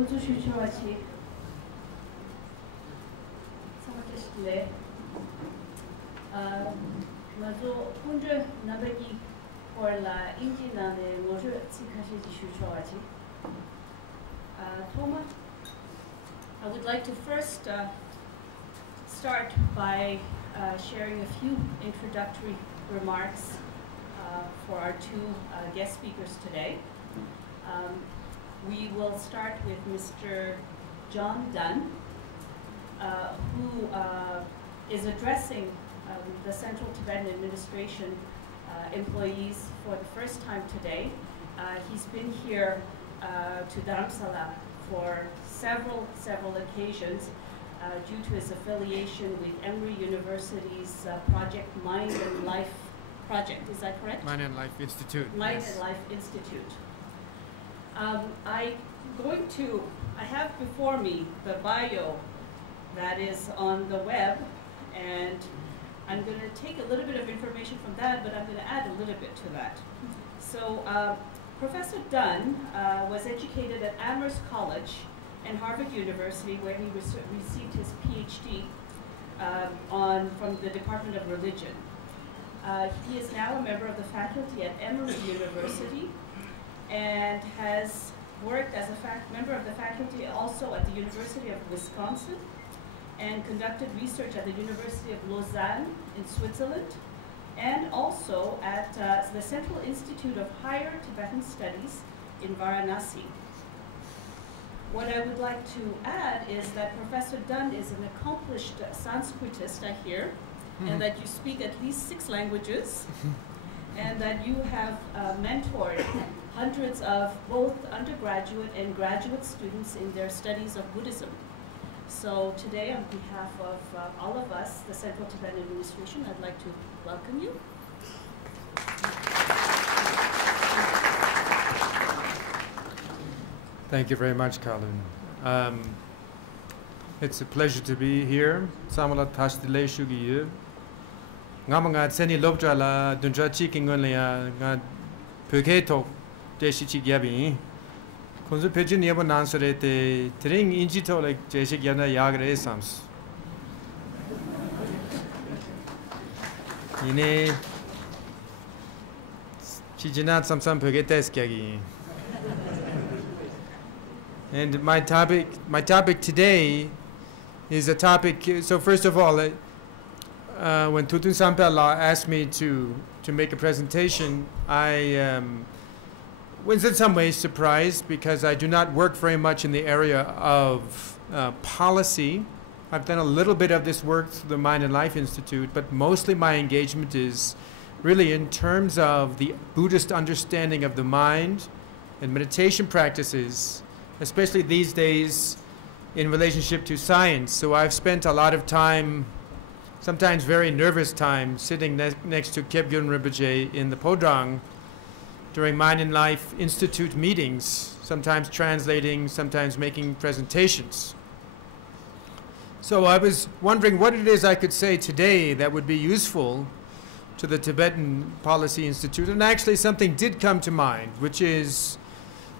Unzushushuachi. Samakishtle. Mazo Punja Nabagi for la Indina de Mojo Tsikashi Shushuachi. Toma, I would like to first start by sharing a few introductory remarks for our two guest speakers today. We will start with Mr. John Dunne, who is addressing the Central Tibetan Administration employees for the first time today. He's been here to Dharamsala for several occasions due to his affiliation with Emory University's project Mind and Life project. Is that correct? Mind and Life Institute. Mind and Life Institute. I have before me the bio that is on the web, and I'm going to take a little bit of information from that, but I'm going to add a little bit to that. So Professor Dunne was educated at Amherst College and Harvard University, where he received his PhD from the Department of Religion. He is now a member of the faculty at Emory University and has worked as a member of the faculty also at the University of Wisconsin and conducted research at the University of Lausanne in Switzerland and also at the Central Institute of Higher Tibetan Studies in Varanasi. What I would like to add is that Professor Dunne is an accomplished Sanskritist, I hear, and that you speak at least 6 languages, and that you have mentored hundreds of both undergraduate and graduate students in their studies of Buddhism. So today, on behalf of all of us, the Central Tibetan Administration, I'd like to welcome you. Thank you very much, Colin. It's a pleasure to be here. Samala tashdile shugiye. Ngama seni lobjala dunja chikingonlia nga pöketo deshi chigyabi. Konzu pejin yabo nansarete tring injito like jeshi gyana yagre sams. Ine chijinat samsam pöketes kyagi. And my topic today is a topic. So first of all, when Tutun Sampala asked me to make a presentation, I was in some ways surprised because I do not work very much in the area of policy. I've done a little bit of this work through the Mind and Life Institute, but mostly my engagement is really in terms of the Buddhist understanding of the mind and meditation practices, especially these days in relationship to science. So I've spent a lot of time, sometimes very nervous time, sitting next to Kyabgyun Rinpoche in the Podang during Mind and Life Institute meetings, sometimes translating, sometimes making presentations. So I was wondering what it is I could say today that would be useful to the Tibetan Policy Institute, and actually something did come to mind, which is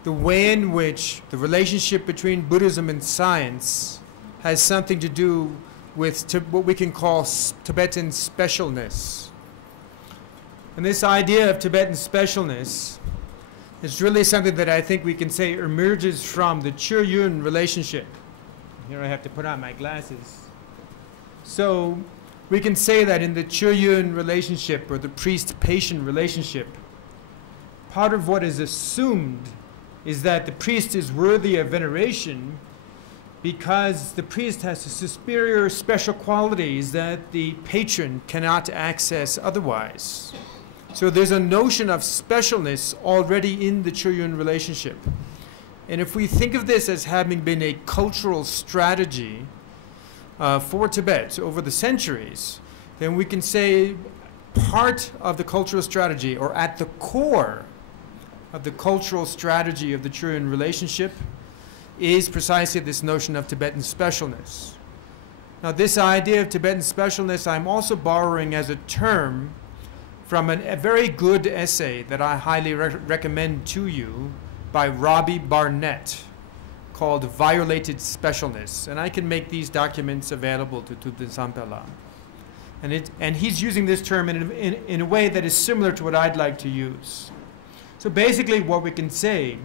the way in which the relationship between Buddhism and science has something to do with what we can call Tibetan specialness. And this idea of Tibetan specialness is really something that I think we can say emerges from the Chur-Yun relationship. Here I have to put on my glasses. So we can say that in the Chur-Yun relationship, or the priest-patient relationship, part of what is assumed is that the priest is worthy of veneration because the priest has superior special qualities that the patron cannot access otherwise. So there's a notion of specialness already in the Chur-Yun relationship. And if we think of this as having been a cultural strategy for Tibet over the centuries, then we can say part of the cultural strategy, or at the core of the cultural strategy of the Chur-Yun relationship, is precisely this notion of Tibetan specialness. Now, this idea of Tibetan specialness I'm also borrowing as a term from a very good essay that I highly recommend to you by Robbie Barnett called violated specialness. And I can make these documents available to Thupten Sampela. And he's using this term in a way that is similar to what I'd like to use. So basically what we can say,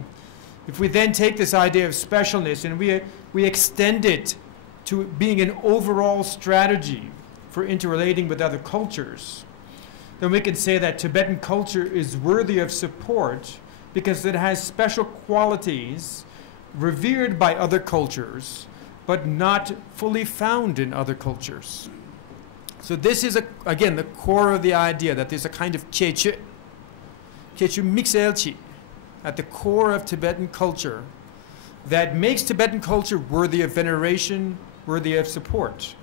if we then take this idea of specialness and we extend it to being an overall strategy for interrelating with other cultures, then we can say that Tibetan culture is worthy of support because it has special qualities revered by other cultures, but not fully found in other cultures. So this is, again, the core of the idea that there's a kind of Chechu Mixelchi at the core of Tibetan culture that makes Tibetan culture worthy of veneration, worthy of support.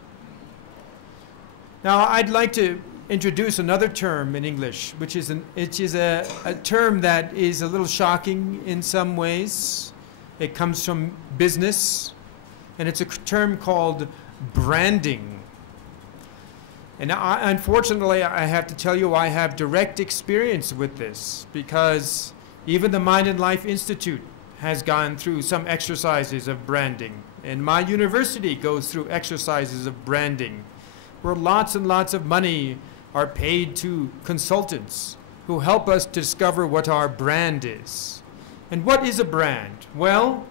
Now, I'd like to introduce another term in English, which is a term that is a little shocking in some ways. It comes from business, and it's a term called branding. And unfortunately, I have to tell you, I have direct experience with this, because even the Mind and Life Institute has gone through some exercises of branding, and my university goes through exercises of branding, where lots and lots of money are paid to consultants who help us discover what our brand is. And what is a brand? Well,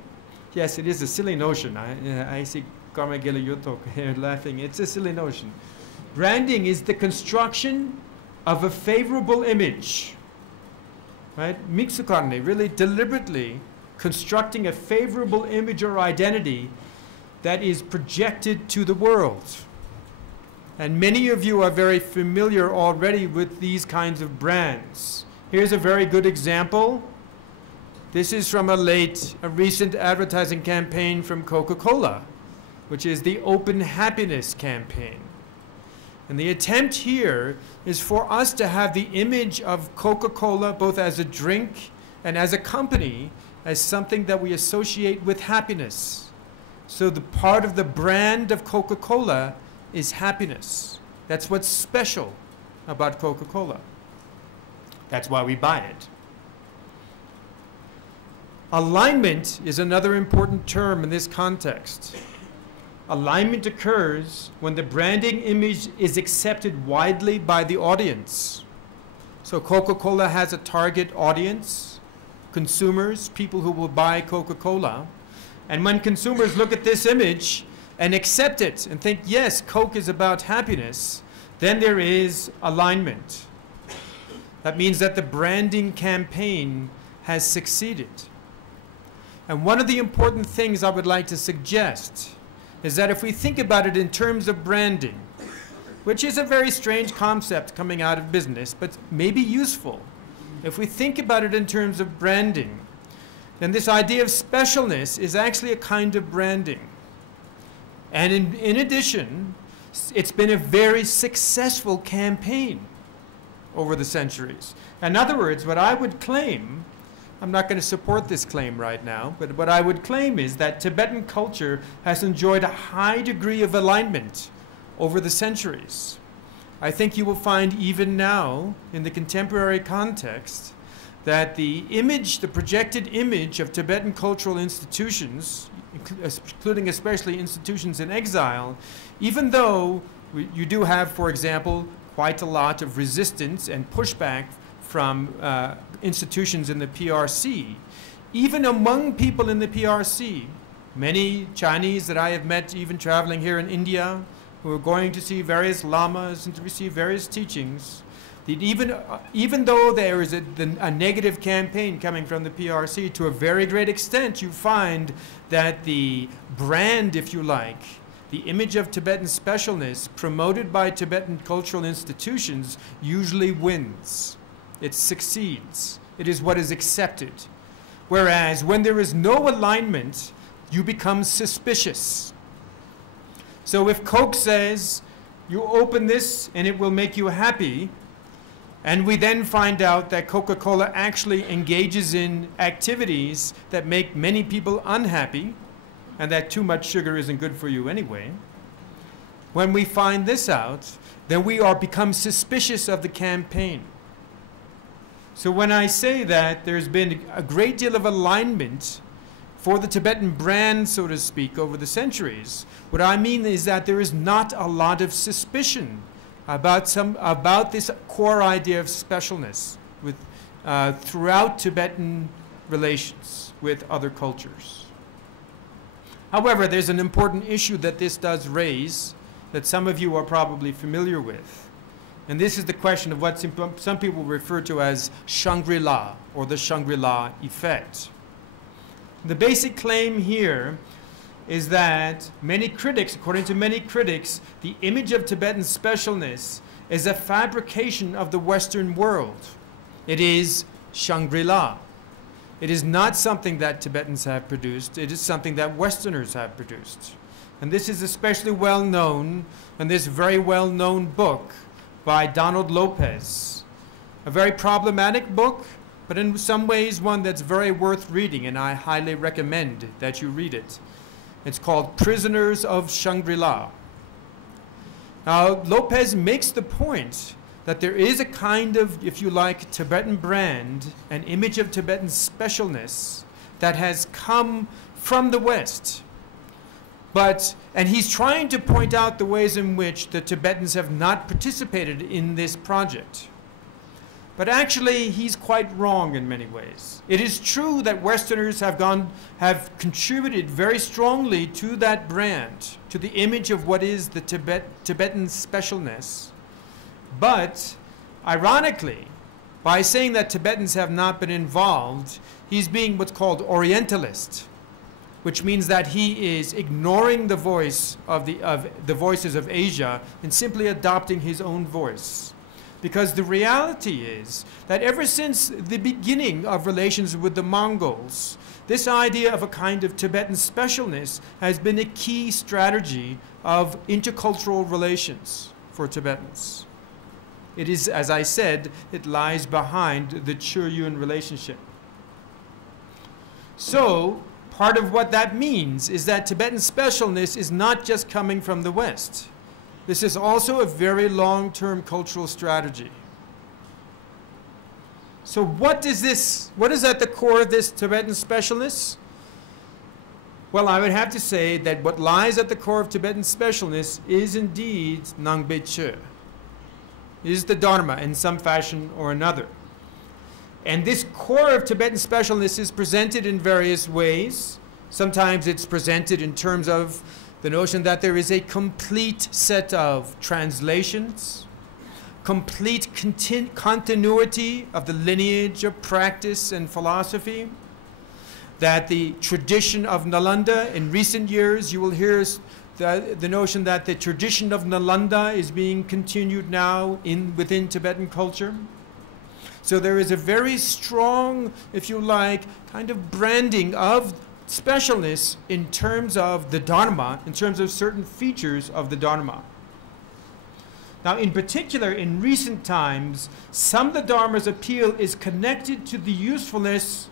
yes, it is a silly notion. I see Karmagila Yutok here laughing. It's a silly notion. Branding is the construction of a favorable image, right? Mitsukarne, really deliberately constructing a favorable image or identity that is projected to the world. And many of you are very familiar already with these kinds of brands. Here's a very good example. This is from a recent advertising campaign from Coca-Cola, which is the Open Happiness campaign. And the attempt here is for us to have the image of Coca-Cola, both as a drink and as a company, as something that we associate with happiness. So the part of the brand of Coca-Cola is happiness. That's what's special about Coca-Cola. That's why we buy it. Alignment is another important term in this context. Alignment occurs when the branding image is accepted widely by the audience. So Coca-Cola has a target audience, consumers, people who will buy Coca-Cola. And when consumers look at this image and accept it and think, yes, Coke is about happiness, then there is alignment. That means that the branding campaign has succeeded. And one of the important things I would like to suggest is that if we think about it in terms of branding, which is a very strange concept coming out of business, but maybe useful, if we think about it in terms of branding, then this idea of specialness is actually a kind of branding. And in addition, it's been a very successful campaign over the centuries. In other words, what I would claim, I'm not going to support this claim right now, but what I would claim is that Tibetan culture has enjoyed a high degree of alignment over the centuries. I think you will find even now, in the contemporary context, that the image, the projected image of Tibetan cultural institutions, including especially institutions in exile, even though you do have, for example, quite a lot of resistance and pushback from institutions in the PRC, even among people in the PRC, many Chinese that I have met even traveling here in India, who are going to see various lamas and to receive various teachings, that even though there is a negative campaign coming from the PRC, to a very great extent, you find that the brand, if you like, the image of Tibetan specialness promoted by Tibetan cultural institutions usually wins. It succeeds. It is what is accepted. Whereas when there is no alignment, you become suspicious. So if Coke says, you open this and it will make you happy, and we then find out that Coca-Cola actually engages in activities that make many people unhappy, and that too much sugar isn't good for you anyway, when we find this out, then we become suspicious of the campaign. So when I say that there's been a great deal of alignment for the Tibetan brand, so to speak, over the centuries. What I mean is that there is not a lot of suspicion about this core idea of specialness throughout Tibetan relations with other cultures. However, there's an important issue that this does raise that some of you are probably familiar with. And this is the question of what some people refer to as Shangri-La, or the Shangri-La effect. The basic claim here is that many critics, according to many critics, the image of Tibetan specialness is a fabrication of the Western world. It is Shangri-La. It is not something that Tibetans have produced. It is something that Westerners have produced. And this is especially well known in this very well-known book by Donald Lopez. A very problematic book, but in some ways one that's very worth reading, and I highly recommend that you read it. It's called Prisoners of Shangri-La. Now, Lopez makes the point that there is a kind of, if you like, Tibetan brand, an image of Tibetan specialness that has come from the West. And he's trying to point out the ways in which the Tibetans have not participated in this project. But actually, he's quite wrong in many ways. It is true that Westerners have contributed very strongly to that brand, to the image of what is the Tibetan specialness. But, ironically, by saying that Tibetans have not been involved, he's being what's called Orientalist, which means that he is ignoring the voice of the voices of Asia and simply adopting his own voice. Because the reality is that ever since the beginning of relations with the Mongols, this idea of a kind of Tibetan specialness has been a key strategy of intercultural relations for Tibetans. It is, as I said, it lies behind the Chur-Yun relationship. So, part of what that means is that Tibetan specialness is not just coming from the West. This is also a very long-term cultural strategy. So what is at the core of this Tibetan specialness? Well, I would have to say that what lies at the core of Tibetan specialness is indeed Nangbe Che, is the Dharma in some fashion or another. And this core of Tibetan specialness is presented in various ways. Sometimes it's presented in terms of the notion that there is a complete set of translations, complete continuity of the lineage of practice and philosophy, that the tradition of Nalanda, in recent years you will hear the notion that the tradition of Nalanda is being continued now within Tibetan culture. So there is a very strong, if you like, kind of branding of specialness in terms of the Dharma, in terms of certain features of the Dharma. Now, in particular, in recent times, some of the Dharma's appeal is connected to the usefulness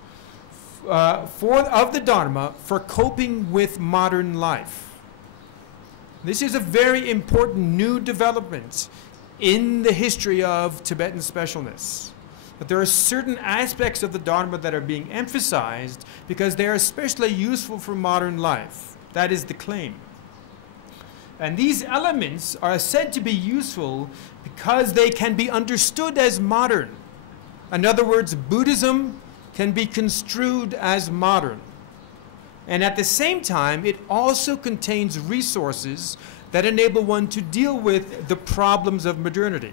of the Dharma for coping with modern life. This is a very important new development in the history of Tibetan specialness. But there are certain aspects of the Dharma that are being emphasized because they are especially useful for modern life. That is the claim. And these elements are said to be useful because they can be understood as modern. In other words, Buddhism can be construed as modern. And at the same time, it also contains resources that enable one to deal with the problems of modernity.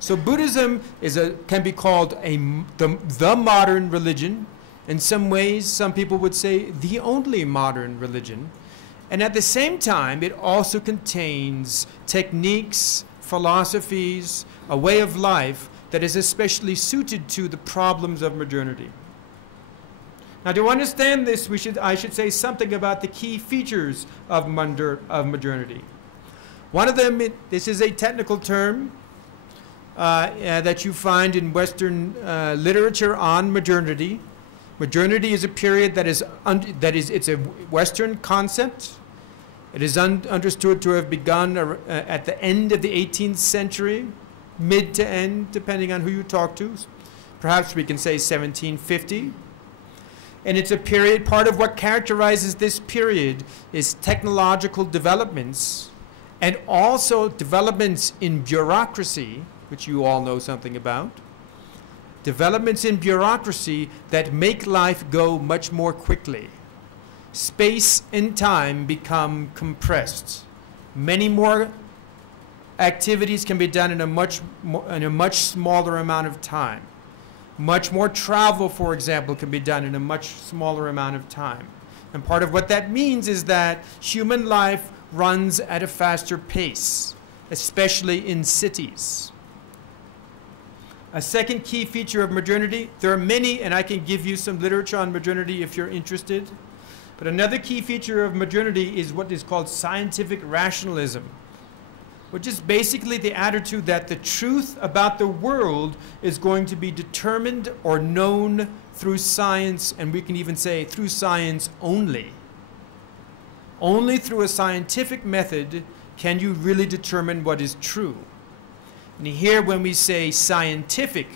So Buddhism can be called the modern religion. In some ways, some people would say the only modern religion. And at the same time, it also contains techniques, philosophies, a way of life that is especially suited to the problems of modernity. Now, to understand this, I should say something about the key features of modernity. One of them, this is a technical term, that you find in Western literature on modernity. Modernity is a period it's a Western concept. It is understood to have begun at the end of the 18th century, mid to end, depending on who you talk to. Perhaps we can say 1750. And it's a period, part of what characterizes this period is technological developments and also developments in bureaucracy, which you all know something about. Developments in bureaucracy that make life go much more quickly. Space and time become compressed. Many more activities can be done in a much smaller amount of time. Much more travel, for example, can be done in a much smaller amount of time. And part of what that means is that human life runs at a faster pace, especially in cities. A second key feature of modernity, there are many, and I can give you some literature on modernity if you're interested, but another key feature of modernity is what is called scientific rationalism, which is basically the attitude that the truth about the world is going to be determined or known through science, and we can even say through science only. Only through a scientific method can you really determine what is true. And here when we say scientific,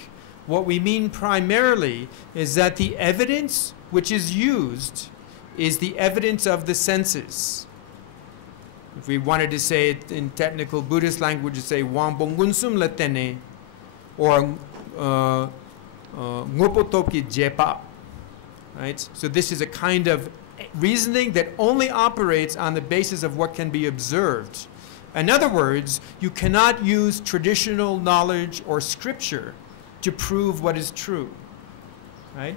what we mean primarily is that the evidence which is used is the evidence of the senses. If we wanted to say it in technical Buddhist language, we say Wambongunsum latene or Ngopotoki jepa. Right? So this is a kind of reasoning that only operates on the basis of what can be observed. In other words, you cannot use traditional knowledge or scripture to prove what is true. Right?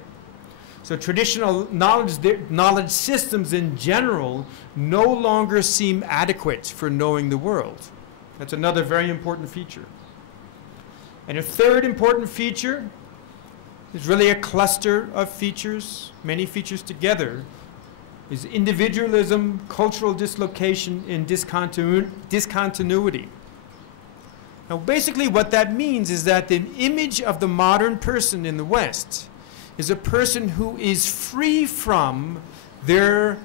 So traditional knowledge systems in general no longer seem adequate for knowing the world. That's another very important feature. And a third important feature is really a cluster of features, many features together, is individualism, cultural dislocation, and discontinuity. Now basically what that means is that the image of the modern person in the West is a person who is free from their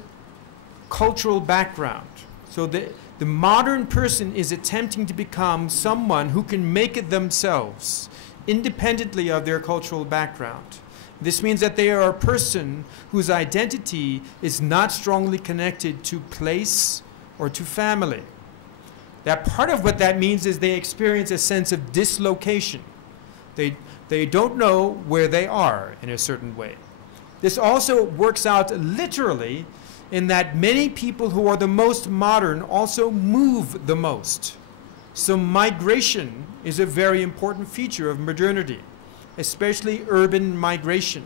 cultural background. So the modern person is attempting to become someone who can make it themselves, independently of their cultural background. This means that they are a person whose identity is not strongly connected to place or to family. That part of what that means is they experience a sense of dislocation. They don't know where they are in a certain way. This also works out literally in that many people who are the most modern also move the most. So migration is a very important feature of modernity, especially urban migration.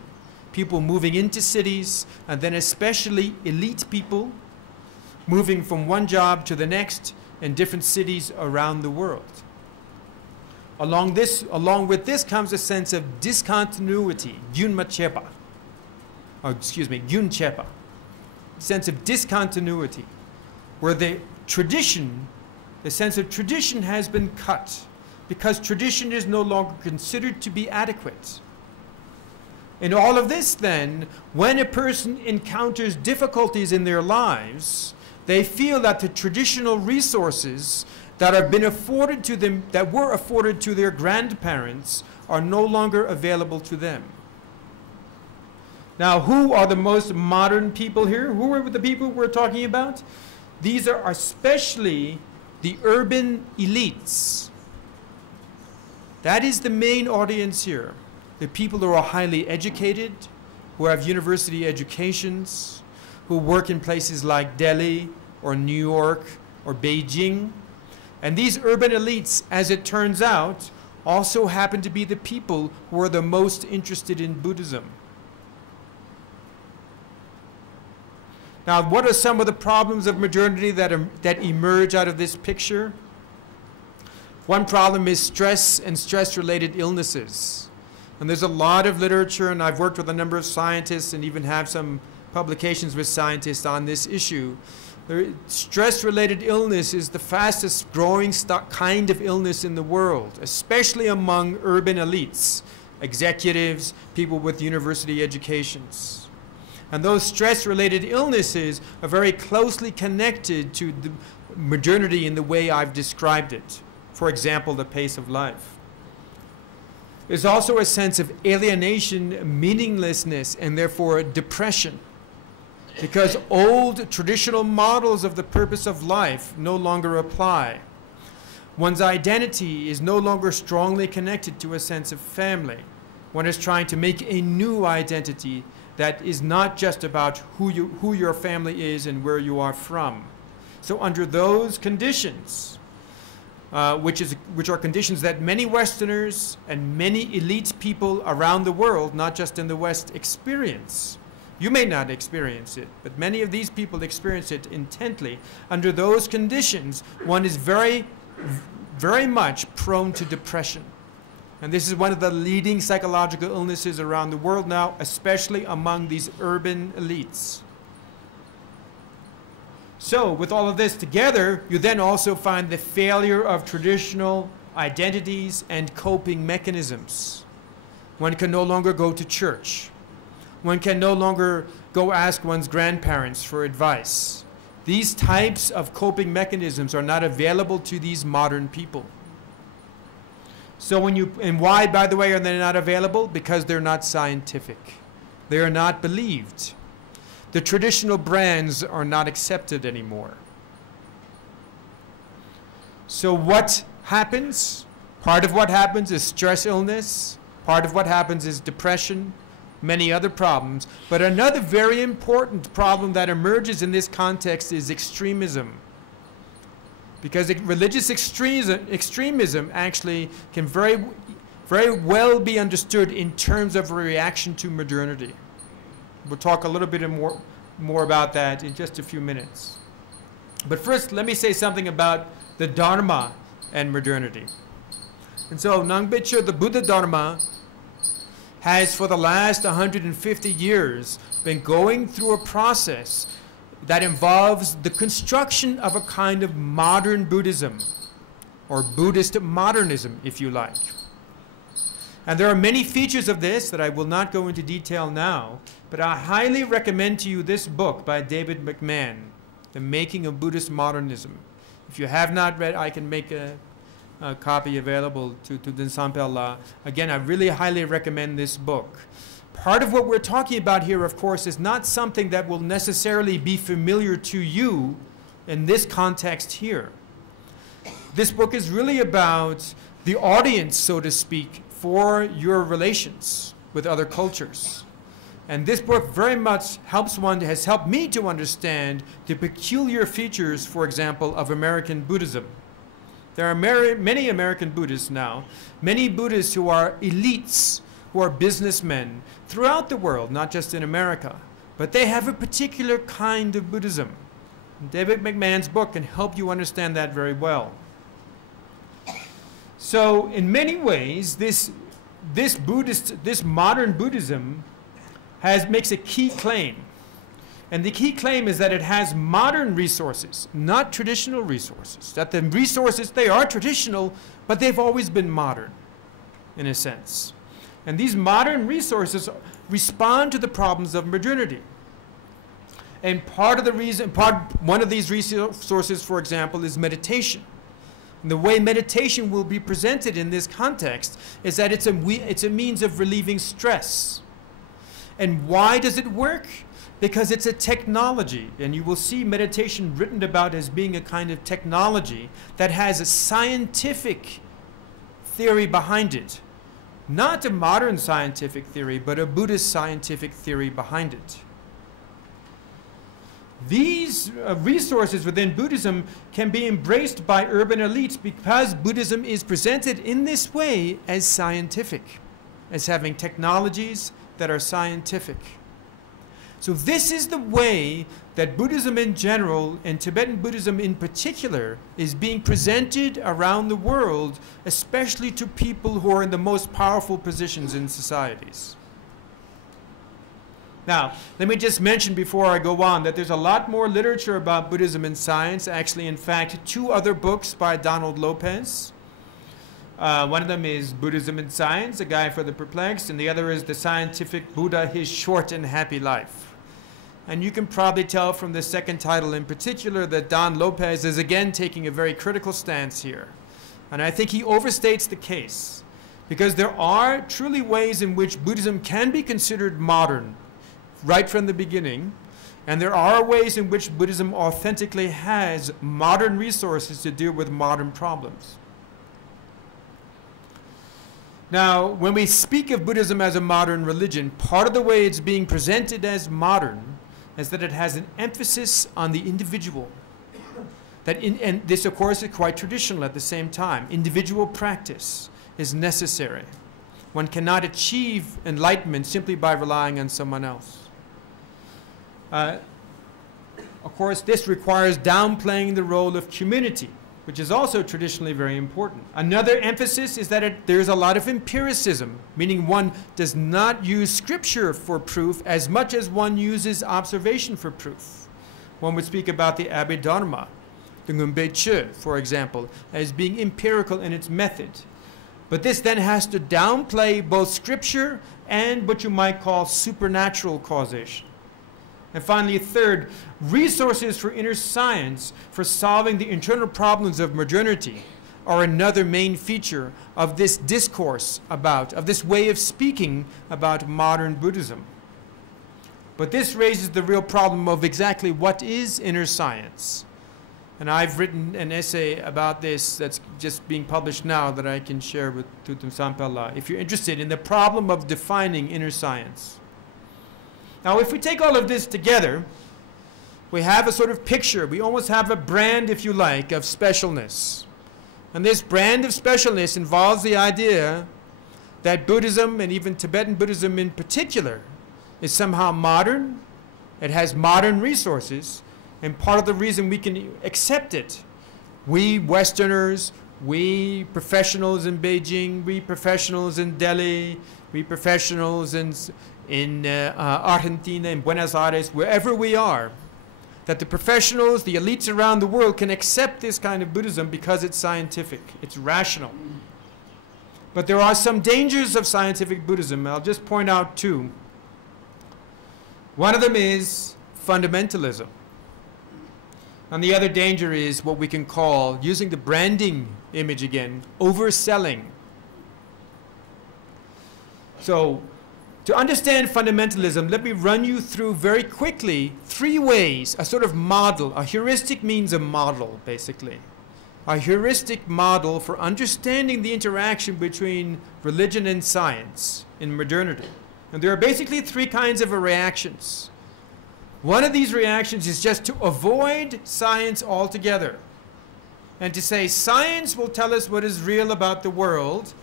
People moving into cities, and then especially elite people moving from one job to the next in different cities around the world. Along with this comes a sense of discontinuity, gyunchepa, sense of discontinuity, where the sense of tradition has been cut, because tradition is no longer considered to be adequate. In all of this then, when a person encounters difficulties in their lives, they feel that the traditional resources that have been afforded to them, that were afforded to their grandparents, are no longer available to them. Now, who are the most modern people here? Who are the people we're talking about? These are especially the urban elites. That is the main audience here. The people who are highly educated, who have university educations, who work in places like Delhi or New York or Beijing. And these urban elites, as it turns out, also happen to be the people who are the most interested in Buddhism. Now, what are some of the problems of modernity that emerge out of this picture? One problem is stress and stress-related illnesses. And there's a lot of literature, and I've worked with a number of scientists and even have some publications with scientists on this issue. Stress-related illness is the fastest growing kind of illness in the world, especially among urban elites, executives, people with university educations. And those stress-related illnesses are very closely connected to the modernity in the way I've described it. For example, the pace of life. There's also a sense of alienation, meaninglessness, and therefore depression. Because old traditional models of the purpose of life no longer apply. One's identity is no longer strongly connected to a sense of family. One is trying to make a new identity that is not just about who your family is and where you are from. So under those conditions, which are conditions that many Westerners and many elite people around the world, not just in the West, experience. You may not experience it, but many of these people experience it intently. Under those conditions, one is very, very much prone to depression. And this is one of the leading psychological illnesses around the world now, especially among these urban elites. So, with all of this together, you then also find the failure of traditional identities and coping mechanisms. One can no longer go to church. One can no longer go ask one's grandparents for advice. These types of coping mechanisms are not available to these modern people. So and why, by the way, are they not available? Because they're not scientific. They are not believed. The traditional brands are not accepted anymore. So what happens? Part of what happens is stress illness. Part of what happens is depression, many other problems. But another very important problem that emerges in this context is extremism. Because religious extremism actually can very well be understood in terms of a reaction to modernity. We'll talk a little bit more about that in just a few minutes. But first, let me say something about the Dharma and modernity. And so, Nangbecho, the Buddha Dharma, has for the last 150 years been going through a process that involves the construction of a kind of modern Buddhism, or Buddhist modernism, if you like. And there are many features of this that I will not go into detail now, but I highly recommend to you this book by David McMahon, The Making of Buddhist Modernism. If you have not read, I can make a copy available to Dunne Sampella. Again, I really highly recommend this book. Part of what we're talking about here, of course, is not something that will necessarily be familiar to you in this context here. This book is really about the audience, so to speak, for your relations with other cultures. And this book very much has helped me to understand the peculiar features, for example, of American Buddhism. There are many American Buddhists now, many Buddhists who are elites, who are businessmen throughout the world, not just in America. But they have a particular kind of Buddhism. And David McMahon's book can help you understand that very well. So in many ways, this modern Buddhism makes a key claim. And the key claim is that it has modern resources, not traditional resources. That the resources, they are traditional, but they've always been modern, in a sense. And these modern resources respond to the problems of modernity. And one of these resources, for example, is meditation. And the way meditation will be presented in this context is that it's a means of relieving stress. And why does it work? Because it's a technology, and you will see meditation written about as being a kind of technology that has a scientific theory behind it. Not a modern scientific theory, but a Buddhist scientific theory behind it. These resources within Buddhism can be embraced by urban elites because Buddhism is presented in this way as scientific, as having technologies that are scientific. So this is the way that Buddhism in general, and Tibetan Buddhism in particular, is being presented around the world, especially to people who are in the most powerful positions in societies. Now, let me just mention before I go on that there's a lot more literature about Buddhism and science. Actually, in fact, 2 other books by Donald Lopez. One of them is Buddhism and Science, A Guide for the Perplexed, and the other is The Scientific Buddha, His Short and Happy Life. And you can probably tell from the second title in particular that Don Lopez is again taking a very critical stance here. And I think he overstates the case. Because there are truly ways in which Buddhism can be considered modern right from the beginning, and there are ways in which Buddhism authentically has modern resources to deal with modern problems. Now, when we speak of Buddhism as a modern religion, part of the way it's being presented as modern is that it has an emphasis on the individual. And this, of course, is quite traditional at the same time. Individual practice is necessary. One cannot achieve enlightenment simply by relying on someone else. Of course, this requires downplaying the role of community, which is also traditionally very important. Another emphasis is that there's a lot of empiricism, meaning one does not use scripture for proof as much as one uses observation for proof. One would speak about the Abhidharma, the Ngumbe Che, for example, as being empirical in its method. But this then has to downplay both scripture and what you might call supernatural causation. And finally, third, resources for inner science for solving the internal problems of modernity are another main feature of this discourse of this way of speaking about modern Buddhism. But this raises the real problem of exactly what is inner science. And I've written an essay about this that's just being published now that I can share with Tutum Sampala if you're interested in the problem of defining inner science. Now, if we take all of this together, we have a sort of picture. We almost have a brand, if you like, of specialness. And this brand of specialness involves the idea that Buddhism, and even Tibetan Buddhism in particular, is somehow modern. It has modern resources. And part of the reason we can accept it, we Westerners, we professionals in Beijing, we professionals in Delhi, we professionals in Argentina, in Buenos Aires, wherever we are, that the professionals, the elites around the world can accept this kind of Buddhism because it's scientific, it's rational. But there are some dangers of scientific Buddhism. I'll just point out two. One of them is fundamentalism. And the other danger is what we can call, using the branding image again, overselling. So, to understand fundamentalism, let me run you through very quickly 3 ways, a sort of model. A heuristic means a model, basically. A heuristic model for understanding the interaction between religion and science in modernity. And there are basically 3 kinds of reactions. One of these reactions is just to avoid science altogether and to say science will tell us what is real about the world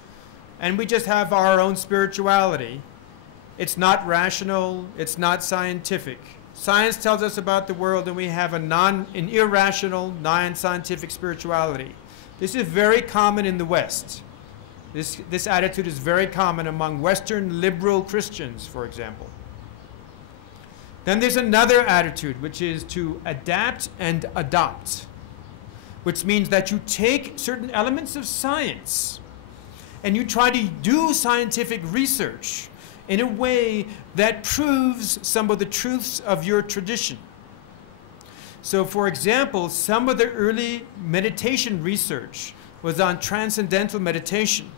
and we just have our own spirituality. It's not rational, it's not scientific. Science tells us about the world and we have an irrational, non-scientific spirituality. This is very common in the West. This attitude is very common among Western liberal Christians, for example. Then there's another attitude, which is to adapt and adopt, which means that you take certain elements of science and you try to do scientific research in a way that proves some of the truths of your tradition. So, for example, some of the early meditation research was on transcendental meditation.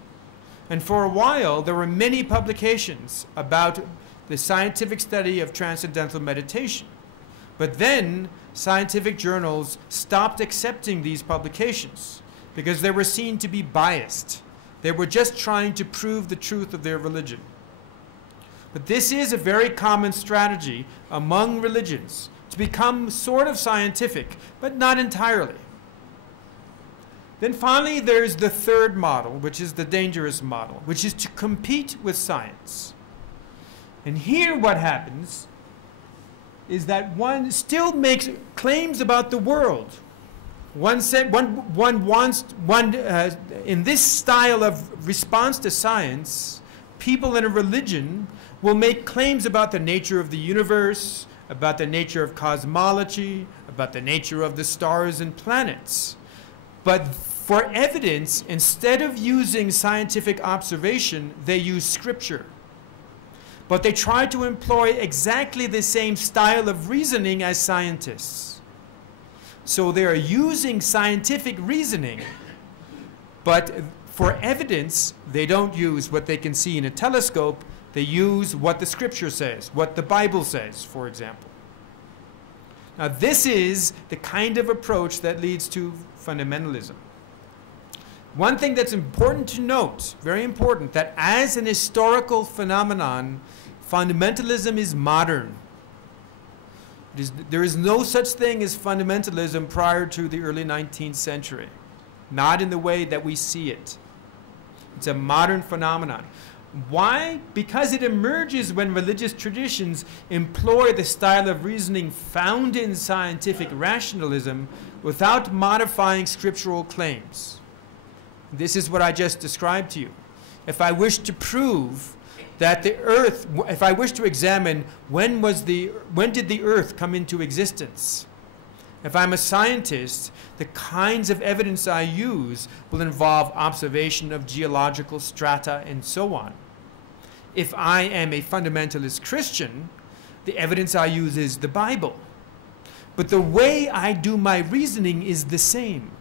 And for a while, there were many publications about the scientific study of transcendental meditation. But then, scientific journals stopped accepting these publications because they were seen to be biased. They were just trying to prove the truth of their religion. But this is a very common strategy among religions, to become sort of scientific, but not entirely. Then finally, there's the third model, which is the dangerous model, which is to compete with science. And here what happens is that one still makes claims about the world. In this style of response to science, people in a religion will make claims about the nature of the universe, about the nature of cosmology, about the nature of the stars and planets. But for evidence, instead of using scientific observation, they use scripture. But they try to employ exactly the same style of reasoning as scientists. So they are using scientific reasoning, but For evidence, they don't use what they can see in a telescope. They use what the scripture says, what the Bible says, for example. Now, this is the kind of approach that leads to fundamentalism. One thing that's important to note, very important, that as an historical phenomenon, fundamentalism is modern. There is no such thing as fundamentalism prior to the early 19th century, not in the way that we see it. It's a modern phenomenon. Why? Because it emerges when religious traditions employ the style of reasoning found in scientific rationalism without modifying scriptural claims. This is what I just described to you. If I wish to prove that the earth, if I wish to examine when did the earth come into existence, if I'm a scientist, the kinds of evidence I use will involve observation of geological strata and so on. If I am a fundamentalist Christian, the evidence I use is the Bible. But the way I do my reasoning is the same.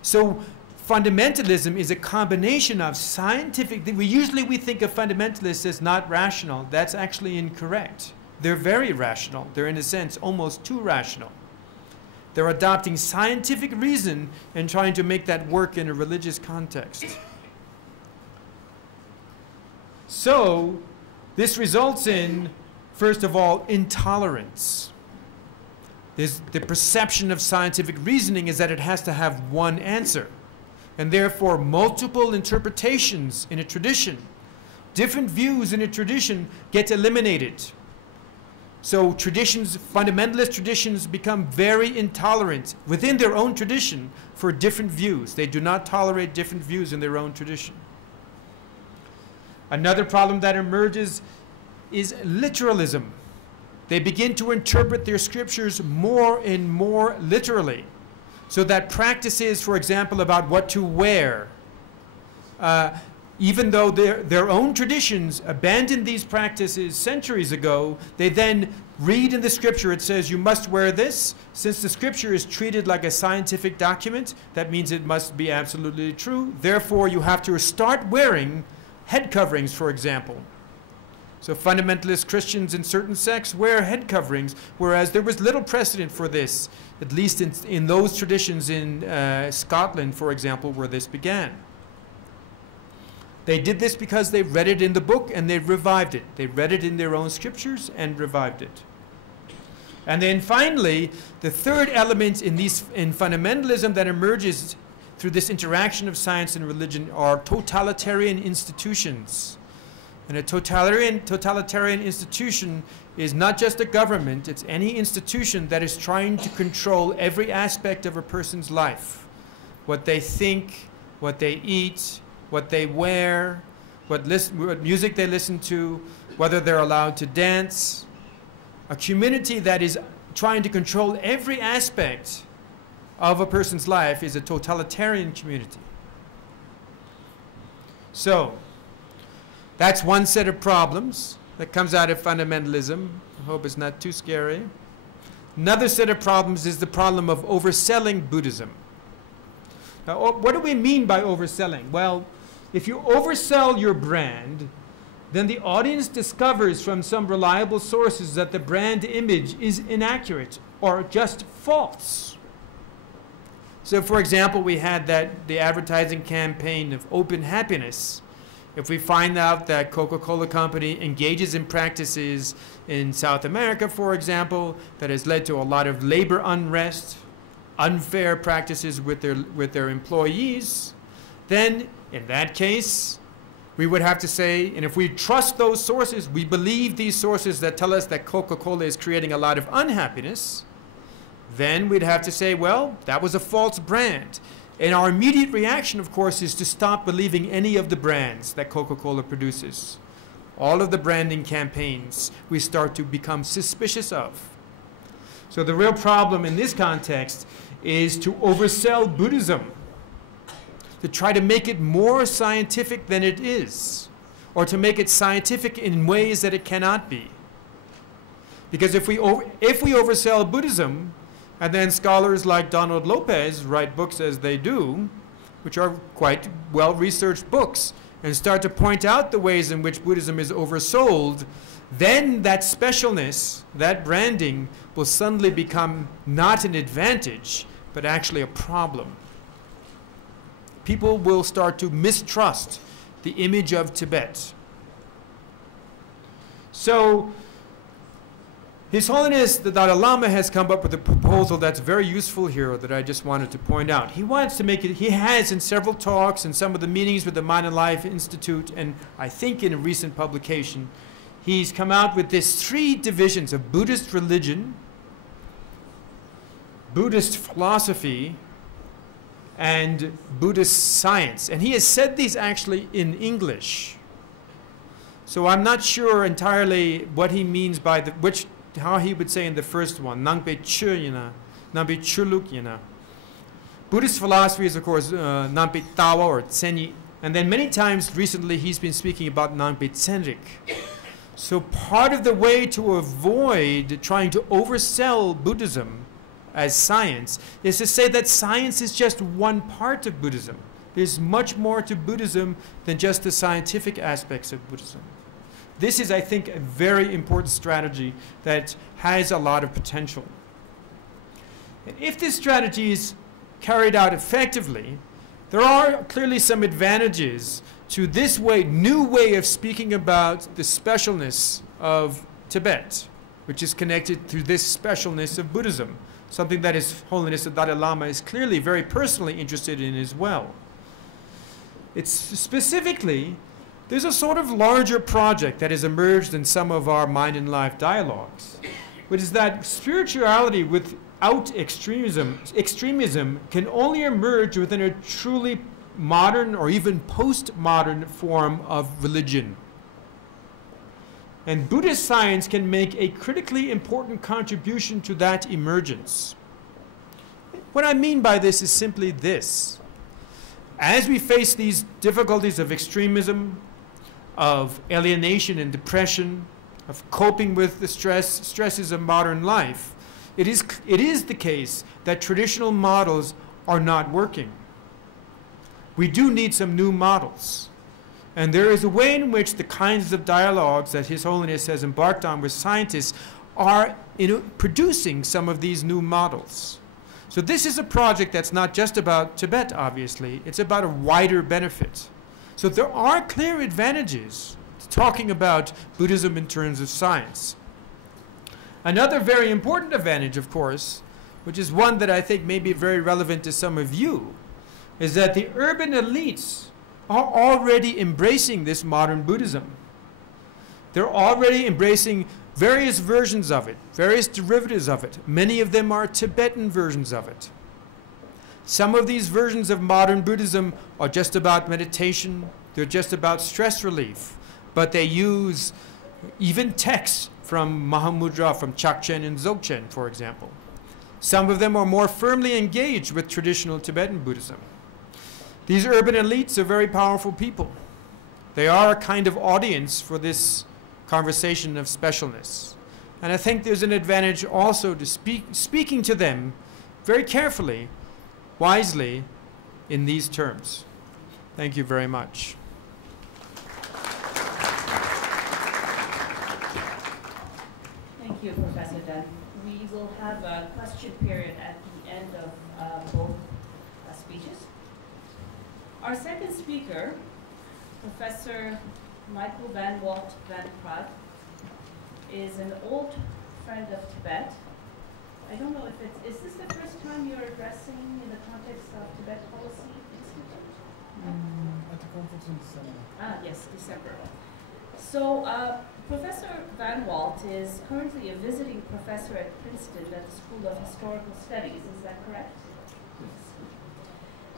So fundamentalism is a combination of scientific, we think of fundamentalists as not rational. That's actually incorrect. They're very rational. They're, in a sense, almost too rational. They're adopting scientific reason and trying to make that work in a religious context. So, this results in, first of all, intolerance. The perception of scientific reasoning is that it has to have one answer, and therefore multiple interpretations in a tradition, different views in a tradition get eliminated. So traditions, fundamentalist traditions, become very intolerant within their own tradition for different views. They do not tolerate different views in their own tradition. Another problem that emerges is literalism. They begin to interpret their scriptures more and more literally, so that practices, for example, about what to wear, even though their own traditions abandoned these practices centuries ago, they then read in the scripture, it says you must wear this. Since the scripture is treated like a scientific document, that means it must be absolutely true. Therefore, you have to start wearing head coverings, for example. So fundamentalist Christians in certain sects wear head coverings, whereas there was little precedent for this, at least in those traditions in Scotland, for example, where this began. They did this because they read it in the book and they revived it. They read it in their own scriptures and revived it. And then finally, the third element in fundamentalism that emerges through this interaction of science and religion are totalitarian institutions. And a totalitarian institution is not just a government, it's any institution that is trying to control every aspect of a person's life. What they think, what they eat, what they wear, what music they listen to, whether they're allowed to dance. A community that is trying to control every aspect of a person's life is a totalitarian community. So, that's one set of problems that comes out of fundamentalism. I hope it's not too scary. Another set of problems is the problem of overselling Buddhism. Now, what do we mean by overselling? Well, if you oversell your brand, then the audience discovers from some reliable sources that the brand image is inaccurate or just false. So, for example, we had the advertising campaign of open happiness. If we find out that Coca-Cola Company engages in practices in South America, for example, that has led to a lot of labor unrest, unfair practices with their employees, then in that case, we would have to say, and if we trust those sources, we believe these sources that tell us that Coca-Cola is creating a lot of unhappiness, then we'd have to say, well, that was a false brand. And our immediate reaction, of course, is to stop believing any of the brands that Coca-Cola produces. All of the branding campaigns we start to become suspicious of. So the real problem in this context is to oversell Buddhism, to try to make it more scientific than it is, or to make it scientific in ways that it cannot be. Because if we oversell Buddhism, and then scholars like Donald Lopez write books as they do, which are quite well-researched books, and start to point out the ways in which Buddhism is oversold, then that specialness, that branding, will suddenly become not an advantage, but actually a problem. People will start to mistrust the image of Tibet. So, His Holiness the Dalai Lama has come up with a proposal that's very useful here that I just wanted to point out. He wants to make it, he has in several talks and some of the meetings with the Mind and Life Institute, and I think in a recent publication, he's come out with these 3 divisions of Buddhist religion, Buddhist philosophy, and Buddhist science. And he has said these actually in English. So I'm not sure entirely what he means by how he would say in the first one, Nangpe Chuyina, Nangpe Chulukyina. Buddhist philosophy is, of course, Nangpe Tawa or Tsenyi. And then many times recently he's been speaking about Nangpe Tsenrik. So part of the way to avoid trying to oversell Buddhism as science is to say that science is just one part of Buddhism. There's much more to Buddhism than just the scientific aspects of Buddhism. This is, I think, a very important strategy that has a lot of potential. And if this strategy is carried out effectively, there are clearly some advantages to this new way of speaking about the specialness of Tibet, which is connected to this specialness of Buddhism, something that His Holiness the Dalai Lama is clearly very personally interested in as well. It's specifically, there's a sort of larger project that has emerged in some of our Mind and Life dialogues, which is that spirituality without extremism can only emerge within a truly modern or even postmodern form of religion. And Buddhist science can make a critically important contribution to that emergence. What I mean by this is simply this. As we face these difficulties of extremism, of alienation and depression, of coping with the stresses of modern life, it is the case that traditional models are not working. We do need some new models. And there is a way in which the kinds of dialogues that His Holiness has embarked on with scientists are producing some of these new models. So this is a project that's not just about Tibet, obviously. It's about a wider benefit. So there are clear advantages to talking about Buddhism in terms of science. Another very important advantage, of course, which is one that I think may be very relevant to some of you, is that the urban elites are already embracing this modern Buddhism. They're already embracing various versions of it, various derivatives of it. Many of them are Tibetan versions of it. Some of these versions of modern Buddhism are just about meditation, they're just about stress relief, but they use even texts from Mahamudra, from Chakchen and Dzogchen, for example. Some of them are more firmly engaged with traditional Tibetan Buddhism. These urban elites are very powerful people. They are a kind of audience for this conversation of specialness. And I think there's an advantage also to speaking to them very carefully, wisely, in these terms. Thank you very much. Thank you, Professor Dunne. We will have a question period at the end of both speeches. Our second speaker, Professor Michael van Walt van Praag, is an old friend of Tibet. I don't know if is this the first time you're addressing in the context of Tibet Policy Institute? At the conference in December. Yes, December. So Professor Van Walt is currently a visiting professor at Princeton at the School of Historical Studies. Is that correct?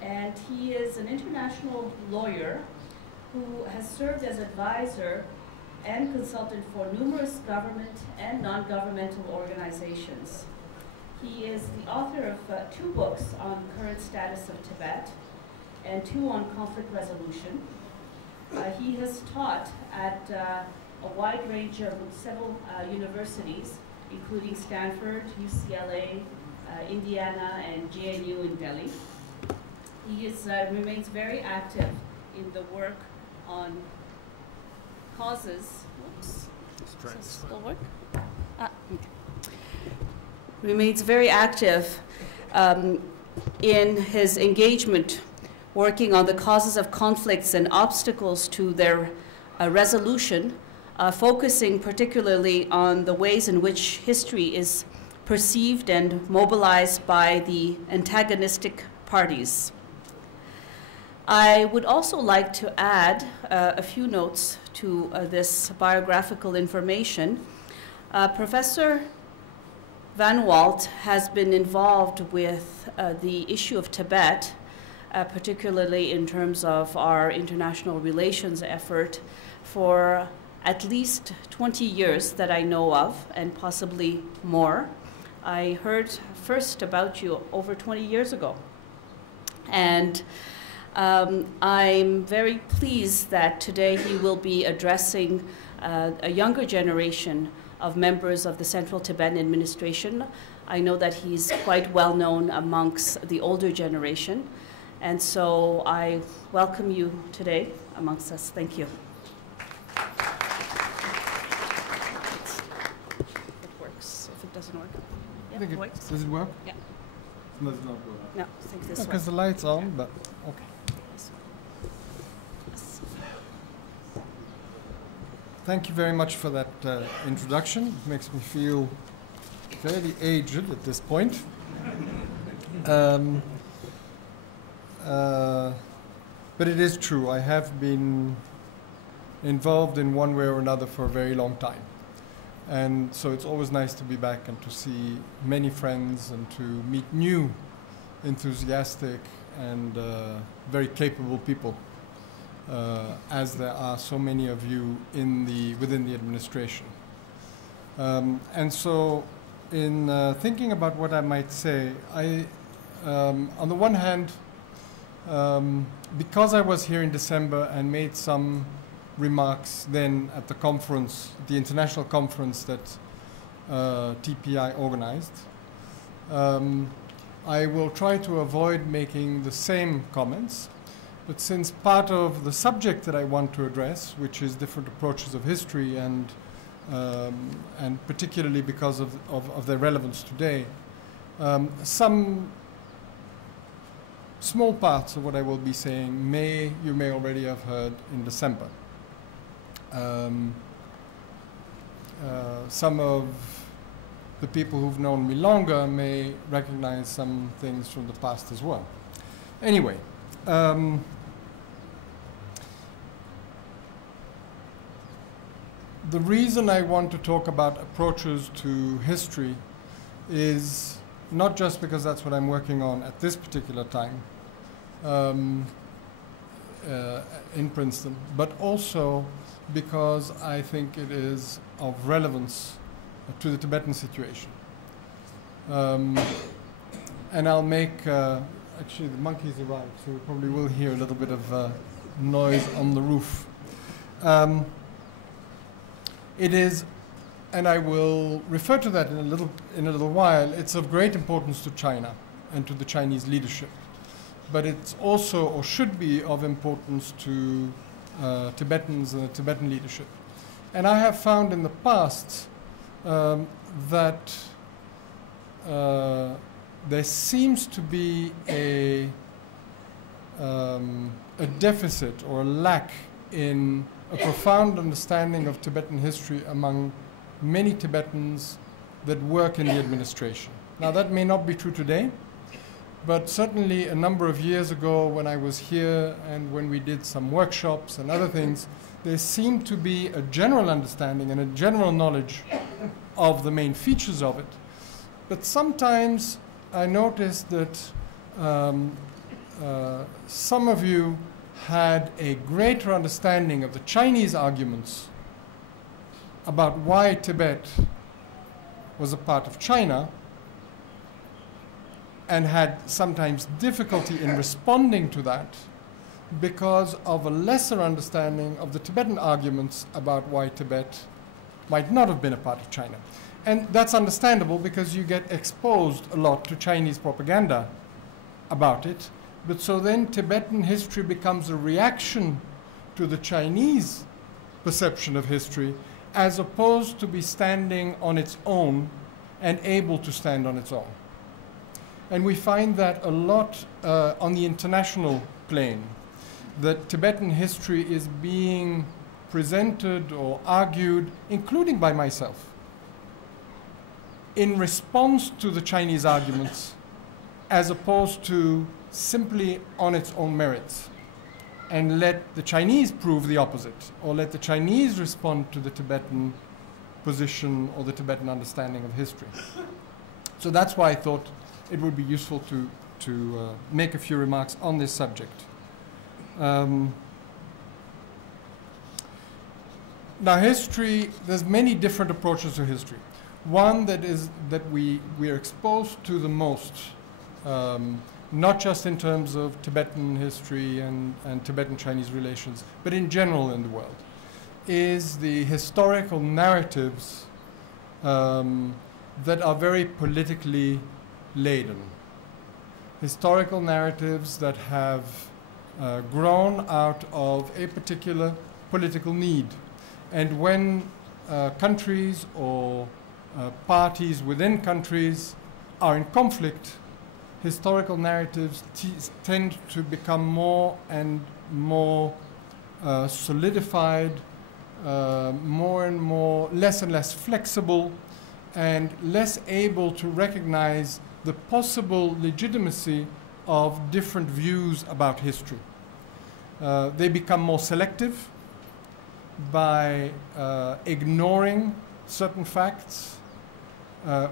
And he is an international lawyer who has served as advisor and consultant for numerous government and non-governmental organizations. He is the author of 2 books on current status of Tibet and 2 on conflict resolution. He has taught at a wide range of several universities, including Stanford, UCLA, Indiana, and JNU in Delhi. he remains very active in the work on causes. Whoops. Does this still work? Okay. Remains very active in his engagement working on the causes of conflicts and obstacles to their resolution, focusing particularly on the ways in which history is perceived and mobilized by the antagonistic parties. I would also like to add a few notes to this biographical information. Professor Van Walt has been involved with the issue of Tibet, particularly in terms of our international relations effort, for at least 20 years that I know of, and possibly more. I heard first about you over 20 years ago. And I'm very pleased that today he will be addressing a younger generation of members of the Central Tibetan Administration. I know that he's quite well known amongst the older generation. And so I welcome you today amongst us. Thank you. It works. If it doesn't work. Yeah, it works. Does it work? Yeah. Does it not work? No, I think this one. Because the light's on, but okay. Yes. Thank you very much for that introduction. It makes me feel fairly aged at this point. But it is true, I have been involved in one way or another for a very long time. And so it's always nice to be back and to see many friends and to meet new, enthusiastic and very capable people, as there are so many of you within the administration. And so in thinking about what I might say, on the one hand, because I was here in December and made some remarks then at the conference, the international conference that TPI organized, I will try to avoid making the same comments. But since part of the subject that I want to address, which is different approaches of history and particularly because of their relevance today, some small parts of what I will be saying you may already have heard in December. Some of the people who've known me longer may recognize some things from the past as well. Anyway, the reason I want to talk about approaches to history is not just because that's what I'm working on at this particular time in Princeton, but also because I think it is of relevance to the Tibetan situation. And I'll make, actually the monkeys arrived, so we probably will hear a little bit of noise on the roof. It is, and I will refer to that in a little while, it's of great importance to China and to the Chinese leadership. But it's also, or should be, of importance to Tibetans and the Tibetan leadership. And I have found in the past that there seems to be a deficit or a lack in a profound understanding of Tibetan history among many Tibetans that work in the administration. Now that may not be true today, but certainly a number of years ago when I was here and when we did some workshops and other things, there seemed to be a general understanding and a general knowledge of the main features of it. But sometimes I noticed that some of you had a greater understanding of the Chinese arguments about why Tibet was a part of China and had sometimes difficulty in responding to that because of a lesser understanding of the Tibetan arguments about why Tibet might not have been a part of China. And that's understandable because you get exposed a lot to Chinese propaganda about it, But so then Tibetan history becomes a reaction to the Chinese perception of history, as opposed to be standing on its own and able to stand on its own. And we find that a lot on the international plane, that Tibetan history is being presented or argued, including by myself, in response to the Chinese arguments, as opposed to simply on its own merits, and let the Chinese prove the opposite, or let the Chinese respond to the Tibetan position or the Tibetan understanding of history. So that's why I thought it would be useful to make a few remarks on this subject. Now, history, there's many different approaches to history. One that we are exposed to the most, not just in terms of Tibetan history and Tibetan-Chinese relations, but in general in the world, is the historical narratives that are very politically laden. Historical narratives that have grown out of a particular political need. And when countries or parties within countries are in conflict, historical narratives tend to become more and more solidified, more and more, less and less flexible, and less able to recognize the possible legitimacy of different views about history. They become more selective by ignoring certain facts